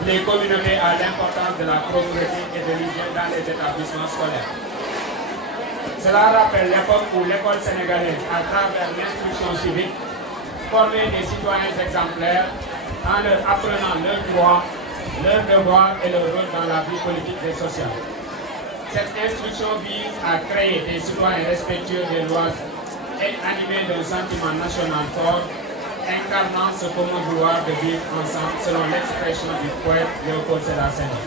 les communautés à l'importance de la propreté et de l'hygiène dans les établissements scolaires. Cela rappelle l'époque où l'école sénégalaise, à travers l'instruction civique, formait des citoyens exemplaires en leur apprenant leurs droits, leurs devoirs et leur rôle dans la vie politique et sociale. Cette instruction vise à créer des citoyens respectueux des lois et animés d'un sentiment national fort, incarnant ce commun vouloir de vivre ensemble selon l'expression du poète Léopold Sédar Senghor.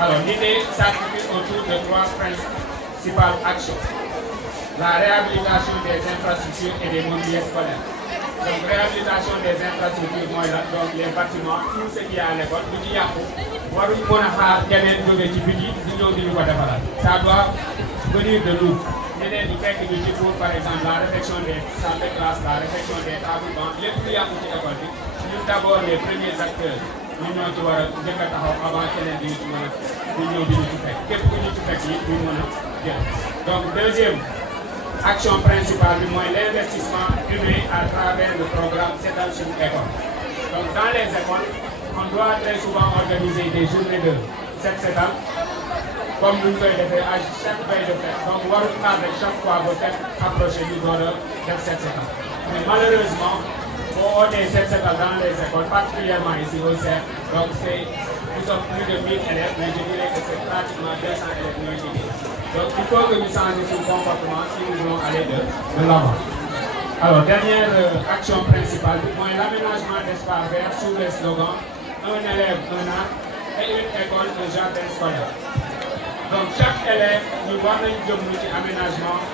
Alors, l'idée s'articule autour de trois principales actions. La réhabilitation des infrastructures et des mobiliers scolaires. Donc, réhabilitation des infrastructures, donc les bâtiments, tout ce qui est à l'école, tout y a. Ça doit venir de nous. Par exemple, la réflexion des salles de classe, la réflexion des tables bancs, les plus à côté de l'école. Nous d'abord les premiers acteurs. Nous devons avant donc, deuxième action principale, l'investissement humain à travers le programme C'est dans une école. Donc, dans les écoles, on doit très souvent organiser des journées de 7 ans, comme nous faisons à chaque veille de fête. Donc, on va avec chaque fois vos fêtes approcher du de 7 ans. Mais malheureusement, pour des 7 ans dans les écoles, particulièrement ici au CER, donc nous sommes plus de 1000 élèves, mais je dirais que c'est pratiquement 200 élèves multipliés. Donc, il faut que nous changions ce comportement si nous voulons aller de l'avant. Alors, dernière action principale, l'aménagement d'espace vert sous le slogan un élève, un an et une école, un jardin scolaire. Donc, chaque élève, nous voyons un aménagement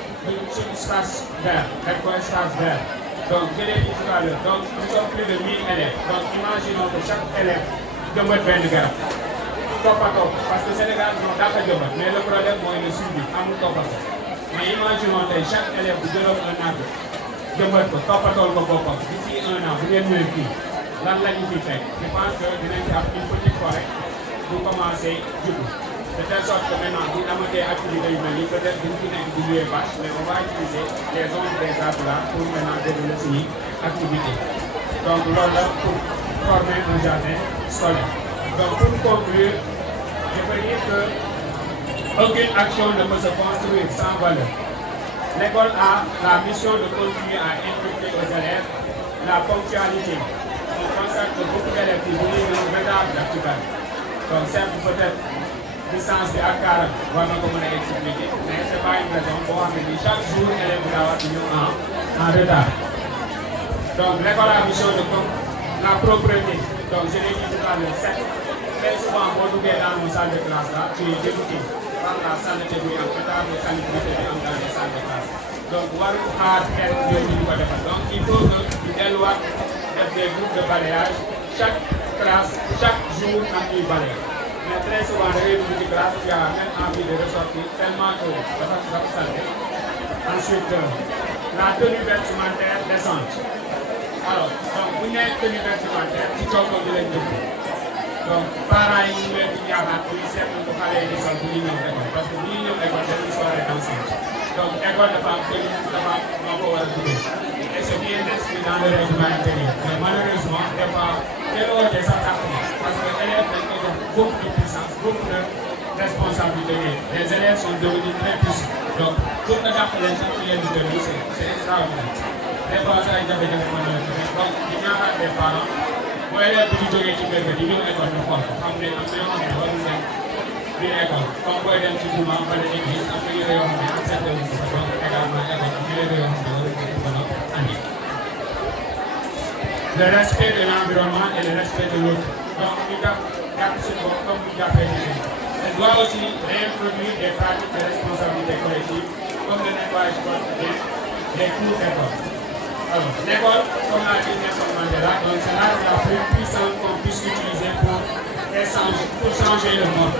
sur espace vert, espace vert. Donc, je l'ai dit tout à l'heure, donc nous sommes plus de 1000 élèves. Donc, imaginons que chaque élève demeure 20 garab. Top à top, parce que Sénégal, non, d'accord, mais le problème, moi, il est suivi, à mon top à top. Mais imaginons que chaque élève vous donne un arbre, demeure top à top, d'ici un an, vous êtes mieux ici. Là, je pense que une petite forêt, vous commencez du coup. de telle sorte que maintenant, vous avez des activités humaines, peut-être que vous n'êtes pas du vache, mais on va utiliser les zones des arbres là pour maintenant développer une activité. Donc, là, pour former un jardin scolaire. Donc, pour conclure, je peux dire que aucune action ne peut se construire sans valeur. L'école a la mission de continuer à inculquer aux élèves la ponctualité. On constate que beaucoup d'élèves qui voulaient un véritable d'activité. Donc, certes, peut-être, distance à 40, voilà comment on a expliqué, mais ce n'est pas une raison pour amener chaque jour l'élève doit venir en retard. Donc, l'école a la mission de la propreté. Donc, je l'ai dit tout à l'heure, très souvent, quand vous êtes dans une salle de classe, là, tu es dégoûté par la santé en retard, la salubrité dans les salles de classe. Donc, voir donc, il faut que les lois des groupes de balayage, chaque classe, chaque jour, quand il balaye. Mais très souvent, dans les petites classes, il y a même envie de ressortir tellement que ça va salter. Ensuite, la tenue vestimentaire descente. Alors, donc, vous n'êtes tenue vestimentaire, tu tombes au directeur. Donc, pareil, nous les dit à la police, nous allons les salles pour l'union d'école. Parce que l'union d'école, c'est une soirée dansante. Donc, l'école de femmes, tenue, ça va pouvoir jouer. Et c'est bien inscrit dans le règlement intérieur. Mais malheureusement, des fois, il y a des attaques. Parce que les élèves ont beaucoup de puissance, beaucoup de responsabilité. Les élèves sont devenus très puissants. Donc, tout le temps, les gens qui viennent de tenue, c'est extraordinaire. Les fois, ça, ils avaient des responsabilités. Donc, il y a des parents. Vous voyez, les petits jogging qui peuvent venir, ils ont école de force. Comme les enseignants, on est bien école. Comme vous voyez, un petit mouvement, on va les églises, après, ils ont accepté le donc, également, le respect de l'environnement et le respect de l'autre. Donc, nous avons comme vous avez dit. Elle doit aussi réintroduire des pratiques de responsabilité collective, comme le nettoyage quotidien, les cours d'école. Alors, l'école, comme l'a dit Nelson Mandela, c'est là la plus puissante qu'on puisse utiliser pour changer le monde.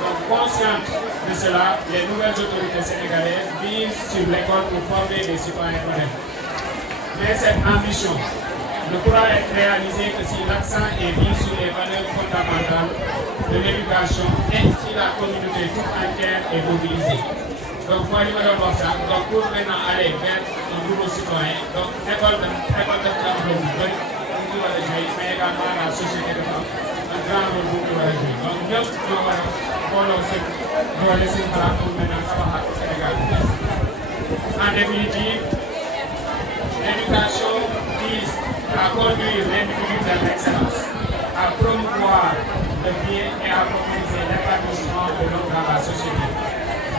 Donc, consciente de cela, les nouvelles autorités sénégalaises visent sur l'école pour former des citoyens modernes. Mais cette ambition ne pourra être réalisée que si l'accent est mis sur les valeurs fondamentales de l'éducation et si la communauté toute entière est mobilisée. Donc, moi, je me demande ça. Donc, pour maintenant aller vers un nouveau citoyen, donc, l'école de travail, mais également la société de femmes, un grand rôle pour nous. Donc, nous devons laisser pour maintenant travailler au Sénégal. En définitive, l'éducation vise à conduire l'individu vers l'excellence, à promouvoir le bien et à favoriser l'épanouissement de l'homme dans la société.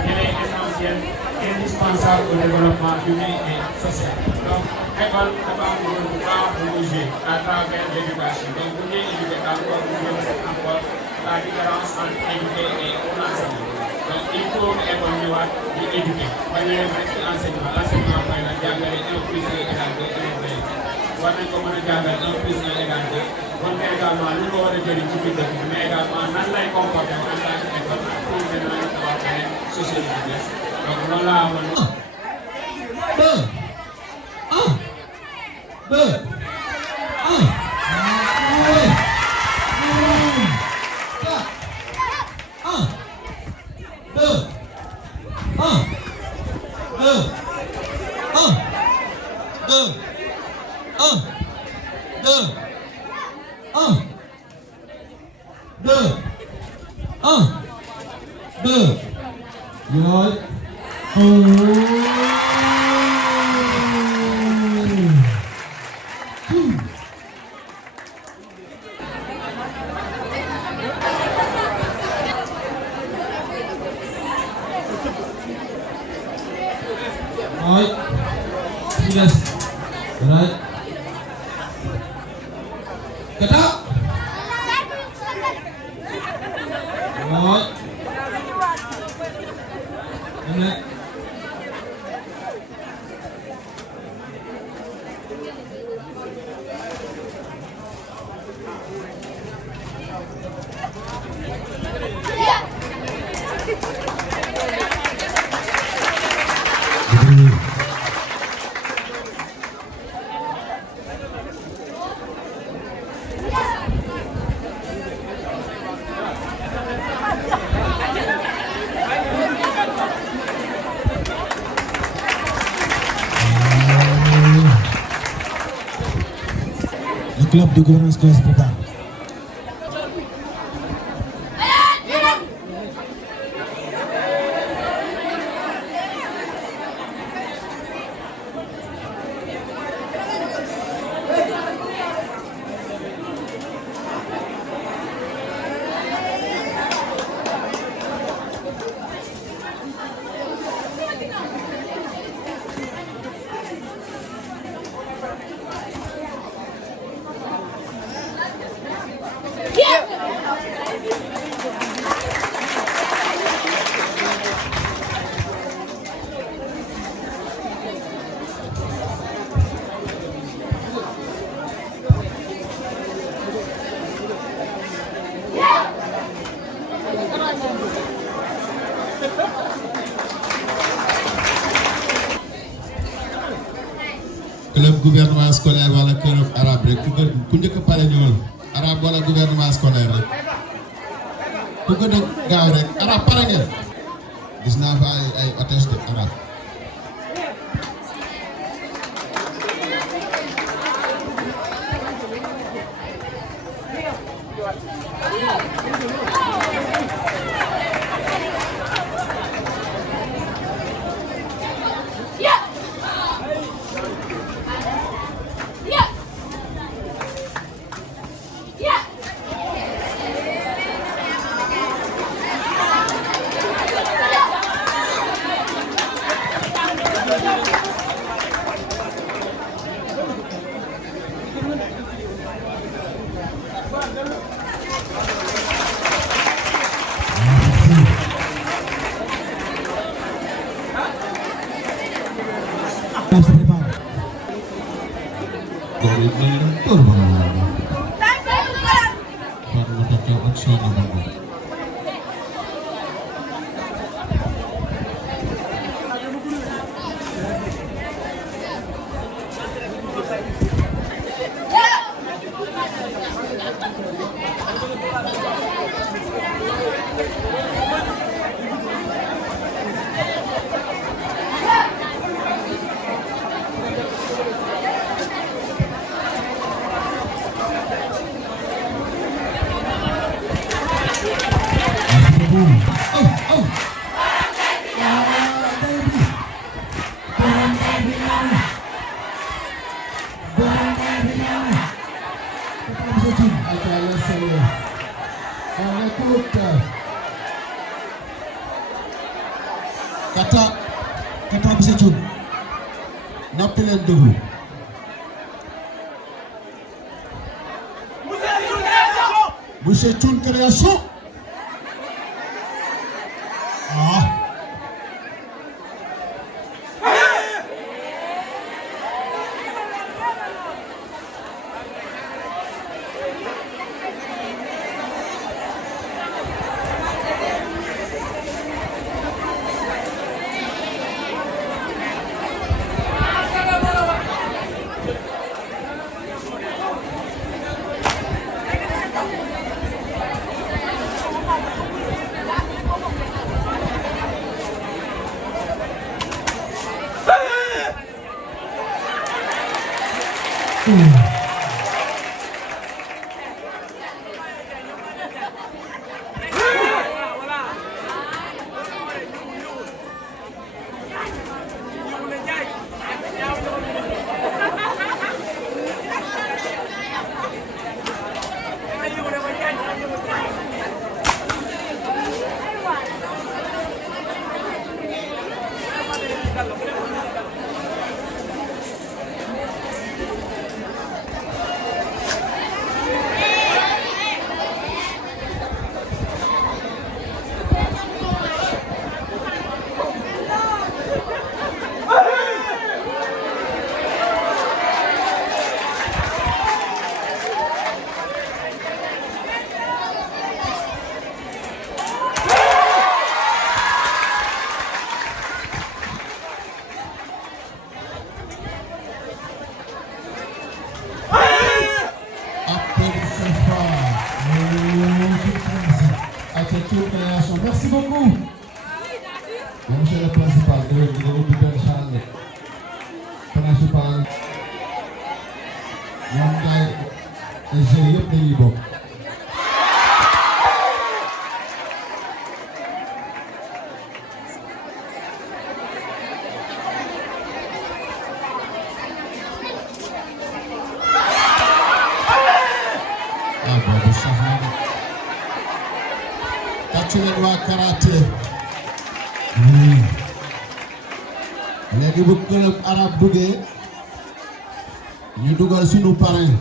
Il est essentiel, indispensable au développement humain et social. Donc, l'école va vous jouer à travers l'éducation. Donc, vous devez éduquer encore, vous devez encore la différence entre éduquer et enseigner. Donc, il faut évoluer et éduquer. Vous voyez, l'enseignement, par exemple, il y a 1 plus 1 égale 2, 1 plus 1. War nañ ko mën a jàngal 1 plus 1 égale 2 kon également lu ko war a jëriñ ci biir dëkk bi mais également nan lay comporter en tant que école pour maintenant ñu tabax beneen société bu bees donc loolu laa amoon. 1 club de gouvernance scolaire se prépare. club gouvernement scolaire wala club arabe rek ku njëkk pare ñëwal arabe wala gouvernement scolaire rek ku gën a gaaw rek arabe pare ngeen gis naa fa ay hôtesse de arabe. Kata bisa Thioune noppi leen déglu monsieur Thioune création autorité yi bokk. ah boobu sax na de. tàccu leen waa karaté. léegi bu club arabe duggee ñu dugal sunu parrain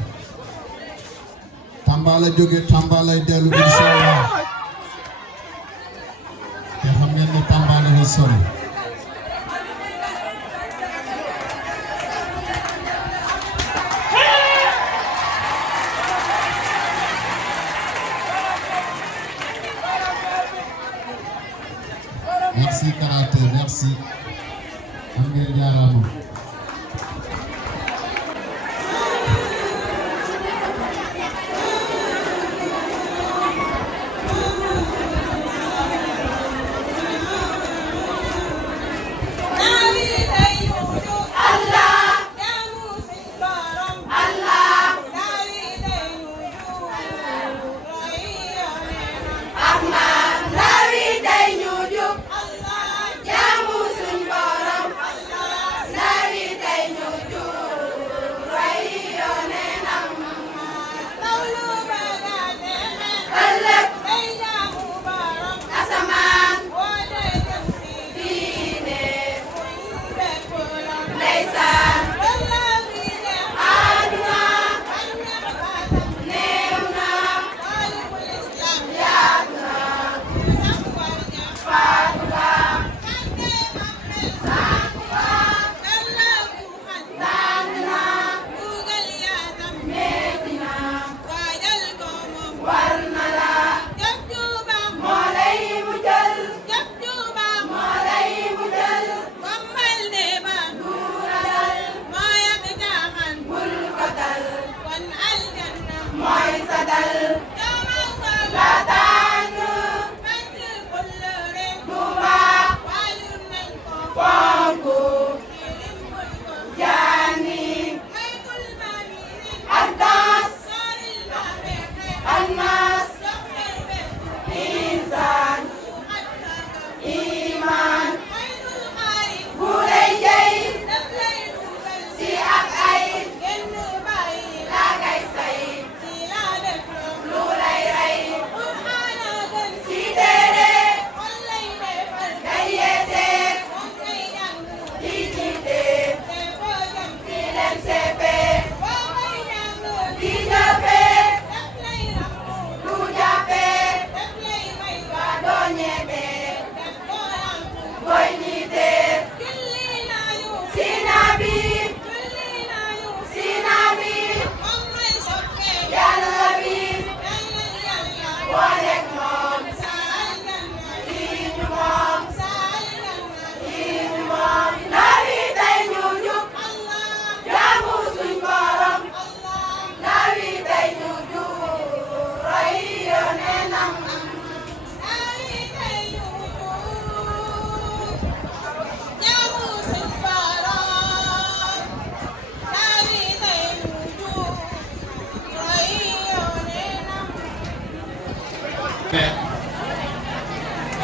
Tamba la jóge Tamba lay dellu incha allah te xam ngeen ne Tamba dafa sori. merci karaté merci. am ngeen jaaraama.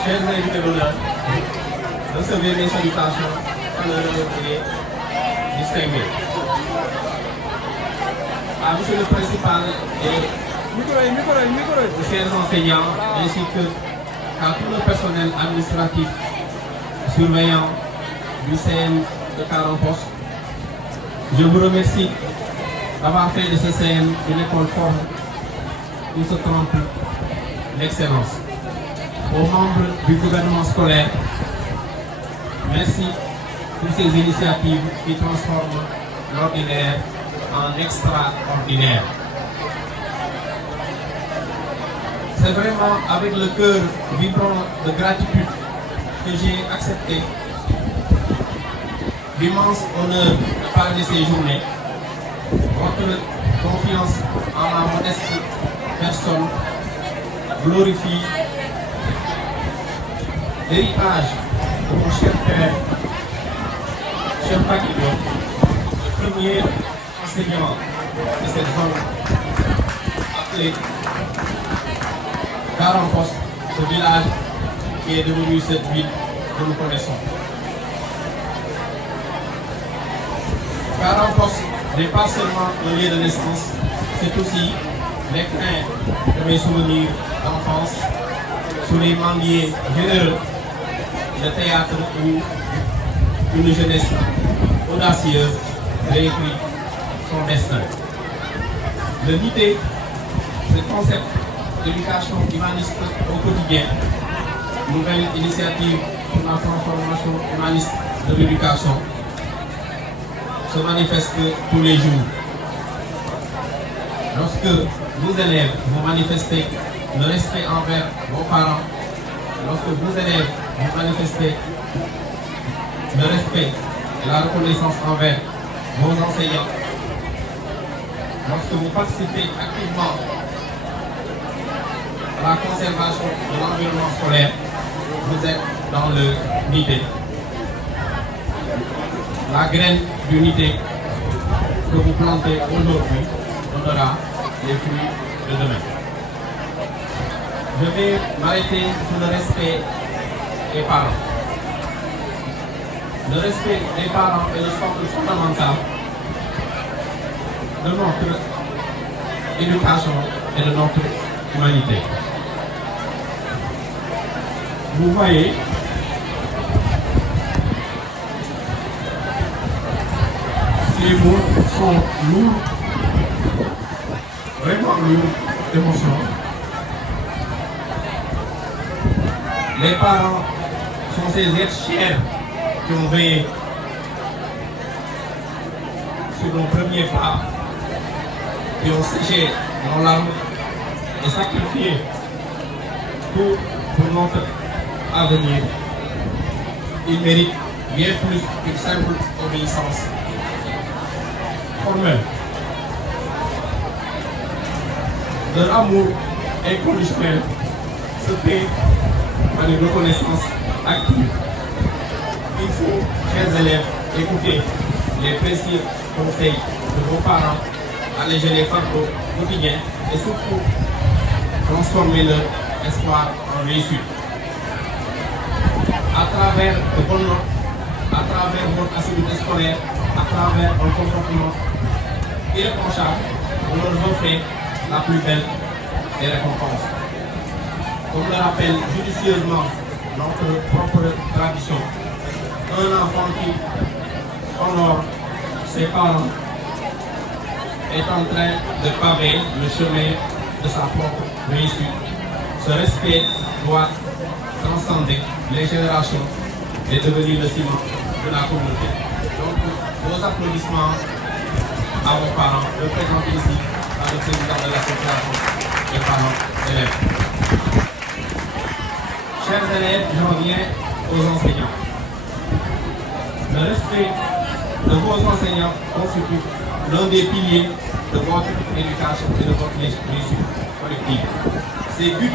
Chers invités d'honneur, recevez mes salutations chaleureuses et distinguées. À monsieur le principal et aux chers enseignants, ainsi qu'à tout le personnel administratif surveillant du CM de Caron-Poste, je vous remercie d'avoir fait de ce CM une école forte où se trompe l'excellence. Aux membres du gouvernement scolaire, merci pour ces initiatives qui transforment l'ordinaire en extraordinaire. C'est vraiment avec le cœur vibrant de gratitude que j'ai accepté l'immense honneur de parler ces journées. Votre confiance en ma modeste personne glorifie l'héritage de mon cher père, cher Paquito, le premier enseignant de cette zone, clés, 40 postes, ce village qui est devenu cette ville que nous connaissons. 40 postes n'est pas seulement un lieu de naissance, c'est aussi l'écrin de mes souvenirs d'enfance sous les manguiers généreux, le théâtre où une jeunesse audacieuse réécrit son destin. Le NITE, ce concept d'éducation humaniste au quotidien, nouvelle initiative pour la transformation humaniste de l'éducation, se manifeste tous les jours. Lorsque vous élèves vous manifestez le respect envers vos parents, lorsque vous élèves vous manifestez le respect et la reconnaissance envers vos enseignants, lorsque vous participez activement à la conservation de l'environnement scolaire, vous êtes dans le NITE. La graine d'unité que vous plantez aujourd'hui donnera les fruits de demain. Je vais m'arrêter sur le respect des parents. Le respect des parents est le socle fondamental de notre éducation et de notre humanité. Vous voyez, les mots sont lourds, vraiment lourds d'émotion. Les parents sont ces êtres chers qui ont veillé sur nos premiers pas, qui ont séché nos larmes et sacrifié tout pour notre avenir. Ils méritent bien plus qu'une simple obéissance formelle. Leur amour inconditionnel se paie par une reconnaissance active. Il faut, chers élèves, écouter les précieux conseils de vos parents, alléger les fardeaux quotidiens et surtout transformer leur espoir en réussite. À travers de bonnes notes, à travers votre assiduité scolaire, à travers un comportement irréprochable, vous leur offrez la plus belle des récompenses. Comme le rappelle judicieusement notre propre tradition, un enfant qui honore ses parents est en train de paver le chemin de sa propre réussite. Ce respect doit transcender les générations et devenir le ciment de la communauté. Donc, vos applaudissements à vos parents, représentés ici par le président de l'association des parents élèves. Chers élèves, j'en viens aux enseignants. Le respect de vos enseignants constitue l'un des piliers de votre éducation et de votre réussite collective. Ces buts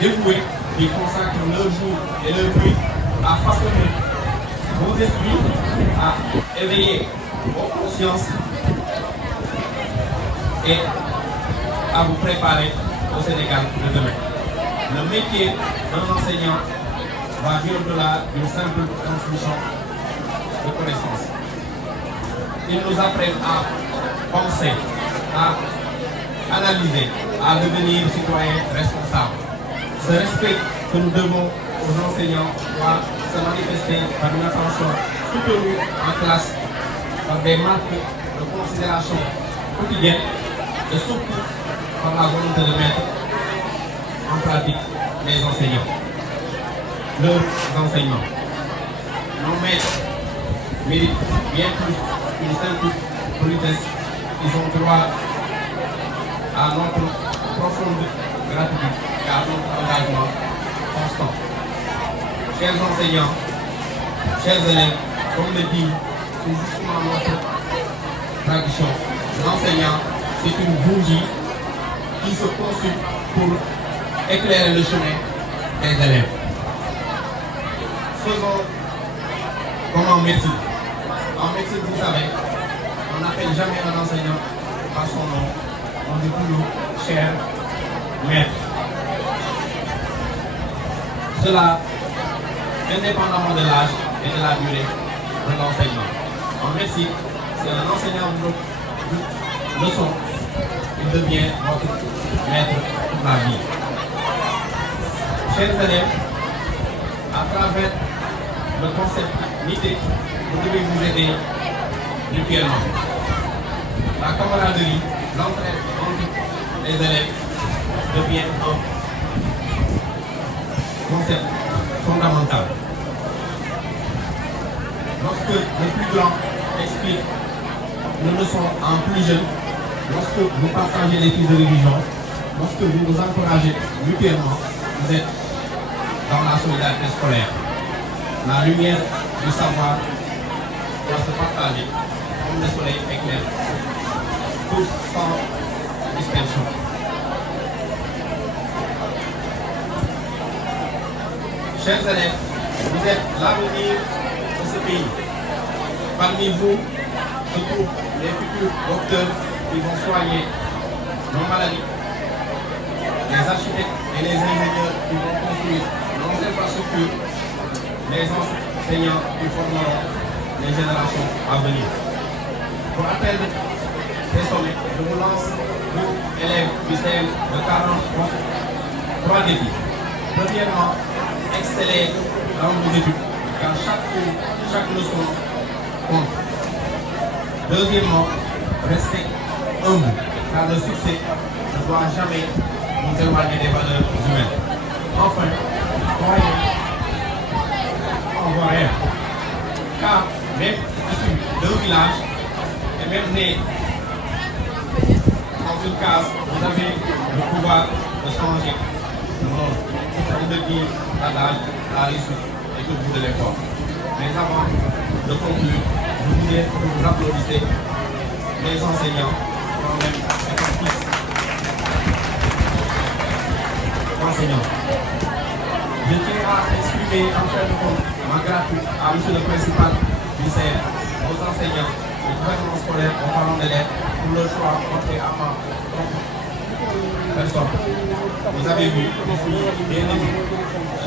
dévoués qui consacrent leur jour et leur nuit à façonner vos esprits, à éveiller vos consciences et à vous préparer au Sénégal de demain. Le métier d'un enseignant va bien au-delà d'une simple transmission de connaissances. Ils nous apprennent à penser, à analyser, à devenir citoyens responsables. Ce respect que nous devons aux enseignants doit se manifester par une attention soutenue en classe, par des marques de considération quotidienne et surtout par la volonté de mettre en pratique les enseignants, leurs enseignements. Nos maîtres méritent bien plus qu'une simple politesse. Ils ont droit à notre profonde gratitude et à notre engagement constant. Chers enseignants, chers élèves, comme le dit c'est justement notre tradition, l'enseignant, c'est une bougie qui se consulte pour éclairer le chemin des élèves. Faisons comme en médecine. En médecine, vous savez, on n'appelle jamais un enseignant par son nom. On dit toujours cher maîtres. Cela, indépendamment de l'âge et de la durée de l'enseignement. En médecine, c'est un enseignant de leçon, il devient notre maître toute la vie. Chers élèves, à travers le concept NITE, vous devez vous aider mutuellement. La camaraderie, l'entraide entre les élèves devient un concept fondamental. Lorsque le plus grand explique une leçon à un plus jeune, lorsque vous partagez les fiches de révision, lorsque vous vous encouragez mutuellement, vous êtes dans la solidarité scolaire. La lumière du savoir doit se partager comme le soleil éclaire, tous sans distinction. Chers élèves, vous êtes l'avenir de ce pays. Parmi vous se trouvent les futurs docteurs qui vont soigner nos maladies, les architectes et les ingénieurs qui vont construire nos infrastructures, les enseignants qui formeront les générations à venir. Pour atteindre ces sommets, je vous lance, vous, élèves du CM de 3 défis. Premièrement, exceller dans vos études, car chaque leçon compte. Deuxièmement, restez humble, car le succès ne doit jamais nous éloigner des valeurs humaines. Enfin, croyez en vos rêves, car même issu d'un village et même né dans une case, vous avez le pouvoir de changer le monde. Vous de dire l'adage, la réussite est au bout de l'effort. Mais avant de conclure, je voudrais que vous applaudissez les enseignants, quand même, les fils enseignants. Je tiens à exprimer en fin de compte ma gratitude à M. le principal du CM, aux enseignants, au gouvernement scolaire, aux parents d'élèves, pour le choix porté à ma personne. Vous avez vu, je suis bien aimé.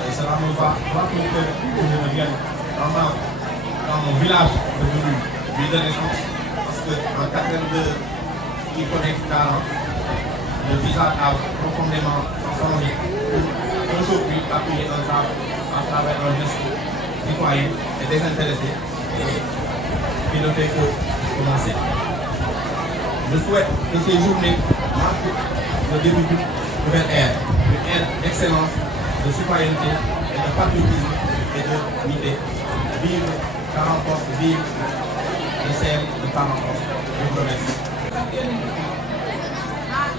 Et cela me va droit au cœur que je me vienne dans mon village devenu ville de naissance. Parce qu'en 82, il connaît 40 ans, le visage a profondément changé pour aujourd'hui appuyer un travail à travers un geste citoyen et désintéressé qui ne fait que commencer. Je souhaite que ces journées marquent le début d'une nouvelle ère, une ère d'excellence, de citoyenneté et de patriotisme et de unité. Vive Karankos, vive le CM de Karankos. Je vous remercie.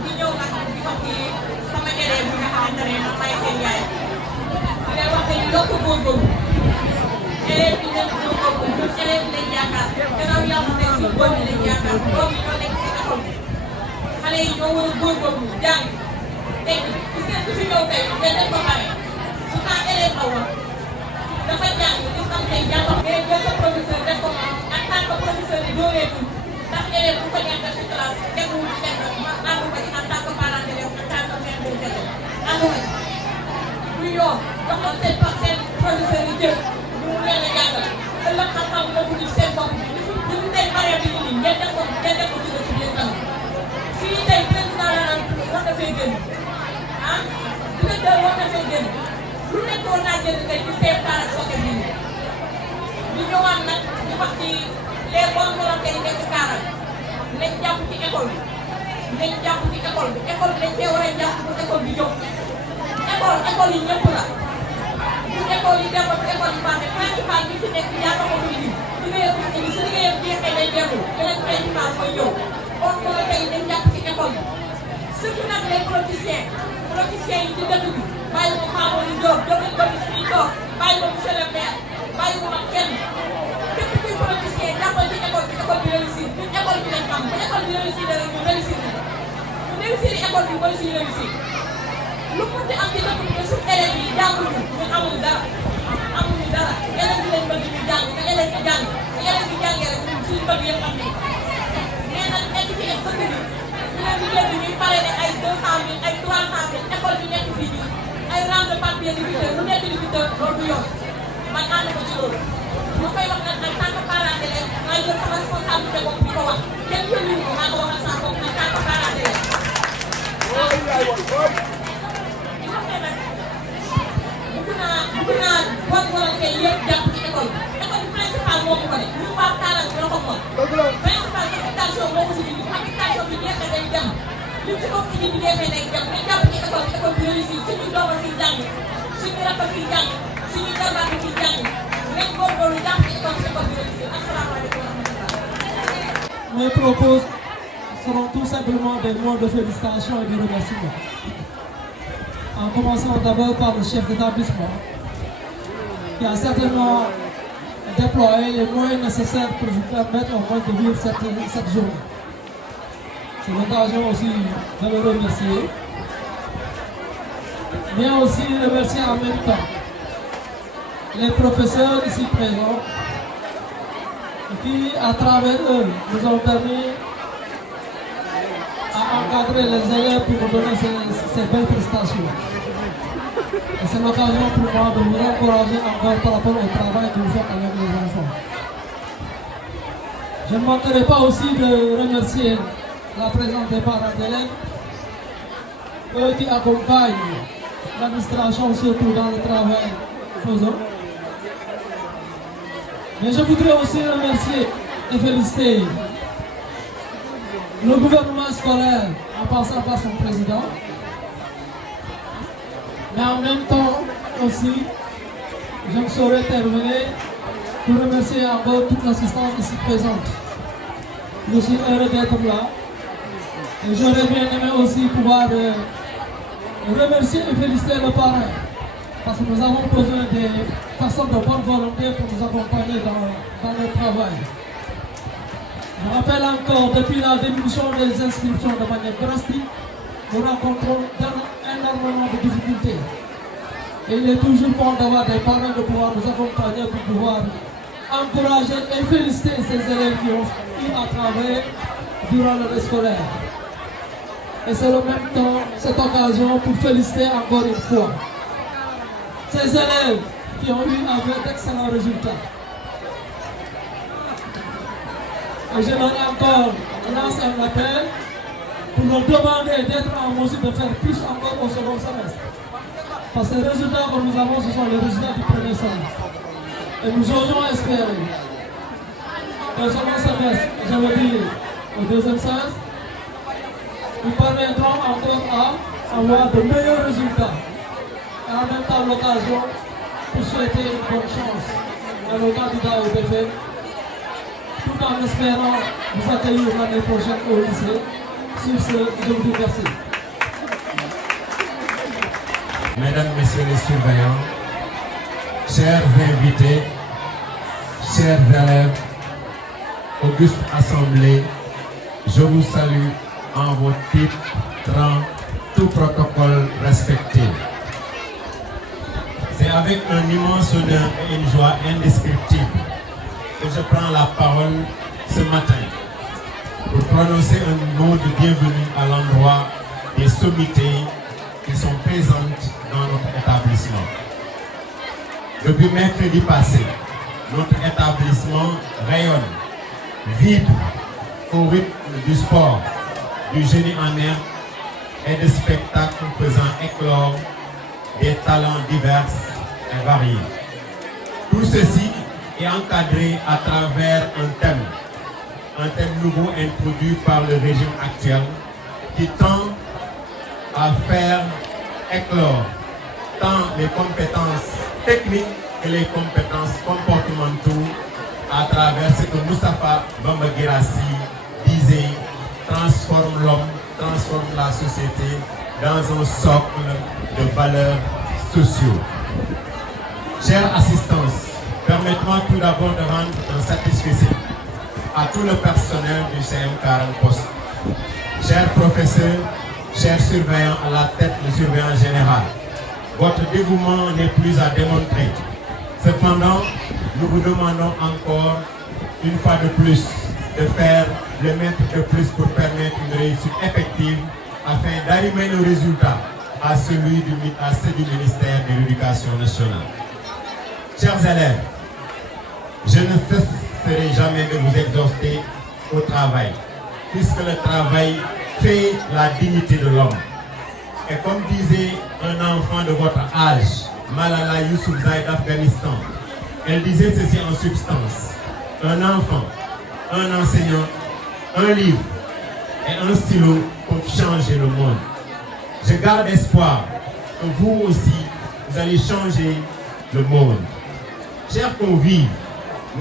di ñëw nag di wax ci sama élève bi nga xamante ne man maay seen yaay di leen wax dañu yokk góorgóorlu élève bi nekk ñoo ko ñun élève bi lañ yaakaar gannaaw yàlla tey suñu doom yi lañ yaakaar doom yi ñoo nekk ci école bi xale yi ñoo war a góorgóorlu jàng tey gis ngeen ku fi ñëw tey ngeen def ko pare pourtant élève la woon dafa jàng gis am tey jàngam mais jël sa professeur def ko en tant que professeur yi dooleetul ndax élève bu ko ñàkkal ci classe teguwul ci kenn àndu ko ci en tant que parent d'élève en tant que maître d'élève àndu ko ci du yoon joxoon seen professeur yi jël ñu mu leen a jàngal ëllëg xam-xam nga bëgg ci seen bopp bi ñu tey bare bi ñu nii ngeen def ko ci ci biir kanam fii tey président la war na fee génn ah directeur war na fee génn lu nekk war naa génn tey ci seen parents soke bi ñu ñëwaat nag ñu wax ci les bonnes volontés yi nekk Kaaral nañ jàpp ci école bi nañ jàpp ci école bi école bi dañ cee war a jàpp pour école bi jóg école yi ñëpp la bu école yi dem ba école yi baax principal bi fi nekk yaa ko fi indi liggéeyam bi su liggéeyam jeexee day dellu beneen principal mooy ñëw bonne volonté yi nañ jàpp ci école bi surtout nag les politiciens yi ci dëkk bi bàyyi ko xaaral ñu door jóge ko fii door bàyyi ko monsieur le maire bàyyi ko ak kenn képp kuy politicien jàppal ci école bi réussir ñun école bi lañ am bu école bi réussir dara ñu réussir ñu réussir école bi mooy suñu réussir lu mu ci am ci dëkk bi suñu élèves yi jànguñu ñun amuñu dara élèves yi lañ bëgg ñu jàng te élèves yi jàng te élèves yi jàngee rek ñun suñu bëgg yëpp am nañ mais nag nekk ci dëkk bi ñu leen ci génn ñuy pare ne ay 200 000 ay 300 000 école bi nekk fii nii ay rang de papier di fi tër lu nekk di fi tër loolu du yoon man ànd ko ci loolu ma koy wax nag en tant que parent d'élève maa jël sama responsabilité bopp di ko wax kenn yónni ko maa ko waxal sama bopp en tant que parent d'élève bëgg naa bonne volonté yëpp jàpp ci école bi principal moo ko ko ne ñu waa parents bi la ko moom principal affectation moo ko si indi affectation bi jeexee day dem li ci ëpp ci bi jeexee day dem mais jàpp ci école bi réussir suñu doom a fiy jàng suñu rakk a fiy jàng suñu jarbaat a fiy jàng rek góorgóorlu jàpp ci école bi réussir asalaamaaleykum wa rahmatulah. Mes propos seront tout simplement des mots de félicitations et de remerciements. En commençant d'abord par le chef d'établissement, qui a certainement déployé les moyens nécessaires pour vous permettre au moins de vivre cette journée. C'est l'occasion aussi de le remercier, mais aussi remercier en même temps les professeurs ici présents qui, à travers eux, nous ont permis à encadrer les élèves pour nous donner ces belles prestations. Et c'est l'occasion pour moi de vous encourager encore par rapport au travail que vous faites avec les enfants. Je ne manquerai pas aussi de remercier la présence des parents d'élèves, eux qui accompagnent l'administration surtout dans le travail faisant. Mais je voudrais aussi remercier et féliciter le gouvernement scolaire en passant par son président, mais en même temps aussi, je me saurais terminer pour remercier encore toute l'assistance ici présente. Je suis heureux d'être là et j'aurais bien aimé aussi pouvoir remercier et féliciter le parrain parce que nous avons besoin des personnes de bonne volonté pour nous accompagner dans le travail. Je rappelle encore, depuis la diminution des inscriptions de manière drastique, nous rencontrons énormément de difficultés. Et il est toujours bon d'avoir des parents de pouvoir nous accompagner pour pouvoir encourager et féliciter ces élèves qui ont eu à travailler durant l'année scolaire. Et c'est en même temps cette occasion pour féliciter encore une fois ces élèves qui ont eu à faire d'excellents résultats. Et je leur encore lance un appel pour leur demander d'être en mesure de faire plus encore au second semestre. Parce que les résultats que nous avons, ce sont les résultats du premier semestre. Et nous osons espérer qu'au second semestre, je veux dire au deuxième semestre, nous permettrons encore à avoir de meilleurs résultats. Et en même temps l'occasion pour souhaiter une bonne chance à nos candidats au BFM, tout en espérant vous accueillir l'année prochaine au lycée. Sur ce, je vous remercie. Mesdames, Messieurs les surveillants, chers invités, chers élèves, auguste assemblée, je vous salue en vos titres, rangs, tout protocole respecté. C'est avec un immense honneur et une joie indescriptible que je prends la parole ce matin pour prononcer un mot de bienvenue à l'endroit des sommités qui sont présentes dans notre établissement. Depuis mercredi passé, notre établissement rayonne, vibre au rythme du sport, du génie en herbe et de spectacles faisant éclore des talents divers et variés. Tout ceci est encadré à travers un thème nouveau introduit par le régime actuel qui tend à faire éclore tant les compétences techniques que les compétences comportementales à travers ce que Moustapha Bamba Guirassy disait, transforme l'homme, transforme la société dans un socle de valeurs sociaux. Chère assistance, permettez-moi tout d'abord de rendre un satisfecit à tout le personnel du CM 40 Poste. Chers professeurs, chers surveillants à la tête du surveillant général, votre dévouement n'est plus à démontrer. Cependant, nous vous demandons encore une fois de plus de faire le mètre de plus pour permettre une réussite effective afin d'arriver nos résultats à ceux du ministère de l'Éducation nationale. Chers élèves, je ne cesserai jamais de vous exhorter au travail, puisque le travail fait la dignité de l'homme. Et comme disait un enfant de votre âge, Malala Yousafzai d'Afghanistan, elle disait ceci en substance: un enfant, un enseignant, un livre et un stylo peuvent changer le monde. Je garde espoir que vous aussi, vous allez changer le monde. Chers convives,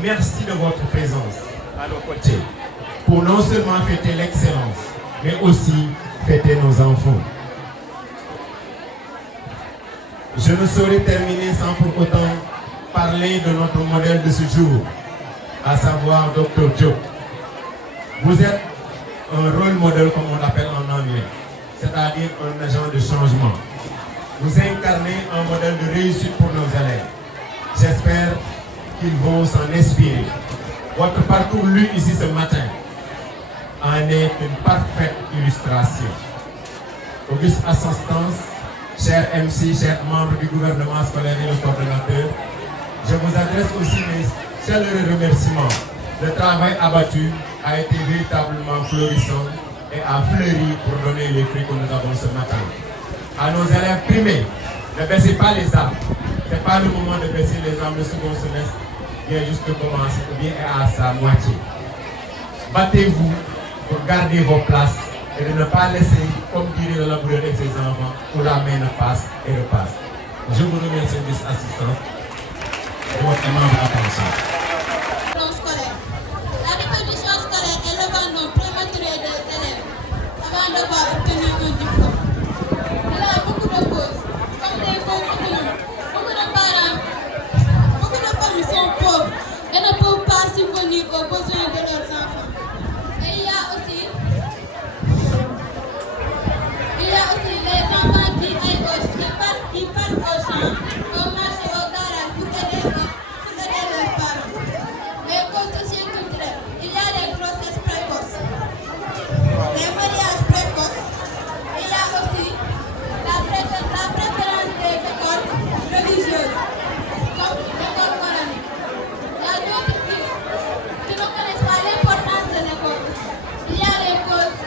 merci de votre présence à nos côtés pour non seulement fêter l'excellence, mais aussi fêter nos enfants. Je ne saurais terminer sans pour autant parler de notre modèle de ce jour, à savoir Dr Diop. Vous êtes un rôle modèle, comme on l'appelle en anglais, c'est-à-dire un agent de changement. Vous incarnez un modèle de réussite pour nos élèves. J'espère qu'ils vont s'en inspirer. Votre parcours lu ici ce matin en est une parfaite illustration. Auguste Assistance, chers MC, chers membres du gouvernement scolaire et le coordonnateur, je vous adresse aussi mes chaleureux remerciements. Le travail abattu a été véritablement florissant et a fleuri pour donner les fruits que nous avons ce matin. À nos élèves primés, ne baissez pas les armes. Ce n'est pas le moment de baisser les armes. Le second semestre vient juste de commencer ou bien est à sa moitié. Battez-vous pour garder vos places et de ne pas laisser, comme dirait le laboureur avec ses enfants, où la main ne passe et repasse. Je vous remercie, Miss Assistante, de votre aimable attention. La répétition scolaire est l'abandon prématuré des élèves avant d'avoir obtenu un diplôme. Il y a beaucoup de causes, comme des causes économiques. Beaucoup de familles sont pauvres et ne peuvent pas subvenir aux besoins de leurs enfants. Et il y a aussi les enfants qui partent au champ, au marché, au garage pour aider leurs parents. Les causes socioculturelles, il y a les grossesses précoces, les mariages précoces. Il y a aussi la préférence des écoles religieuses, comme l'école coranique. Il y a d'autres qui ne connaissent pas l'importance de l'école. Il y a les causes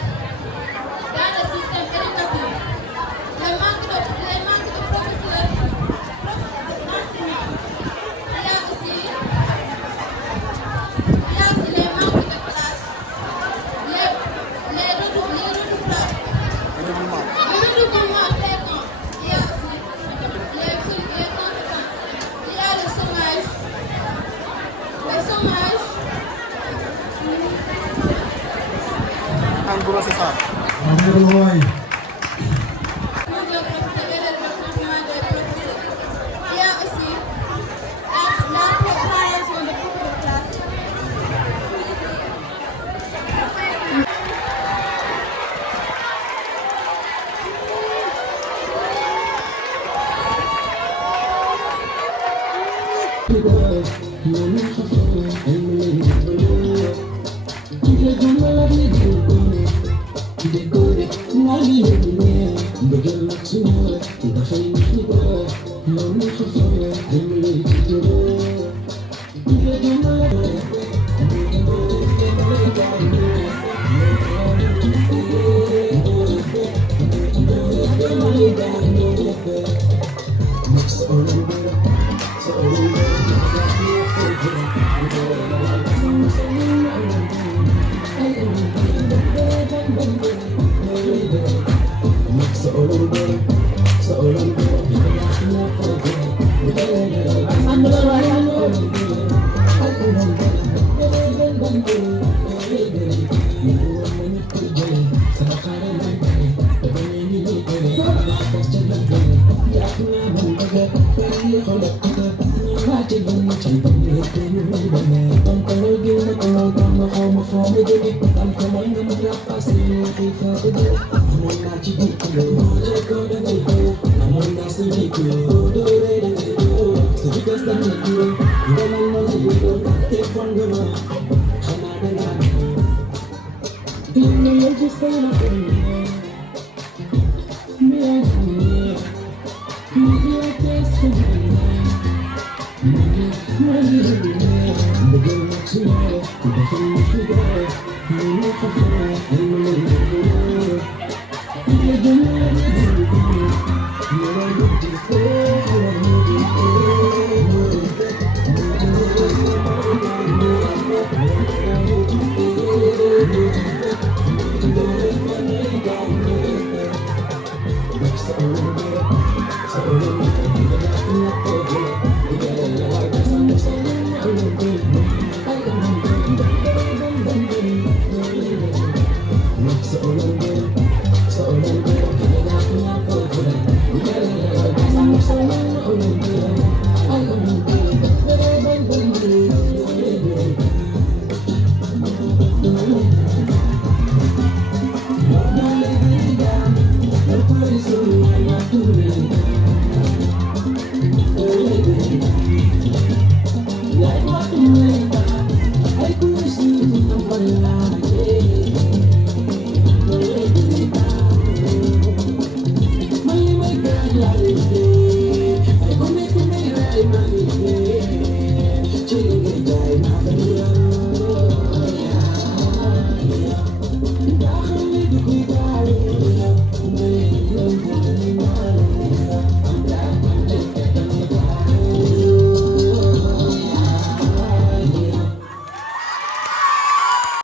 dans le système éducatif, le manque de professeurs enseignants. Il y a aussi les manques de classe, les redoublements fréquents. Il y a aussi les conséquences. Il y a le chômage. Il y a aussi la préparation de beaucoup de classes. and you're just saying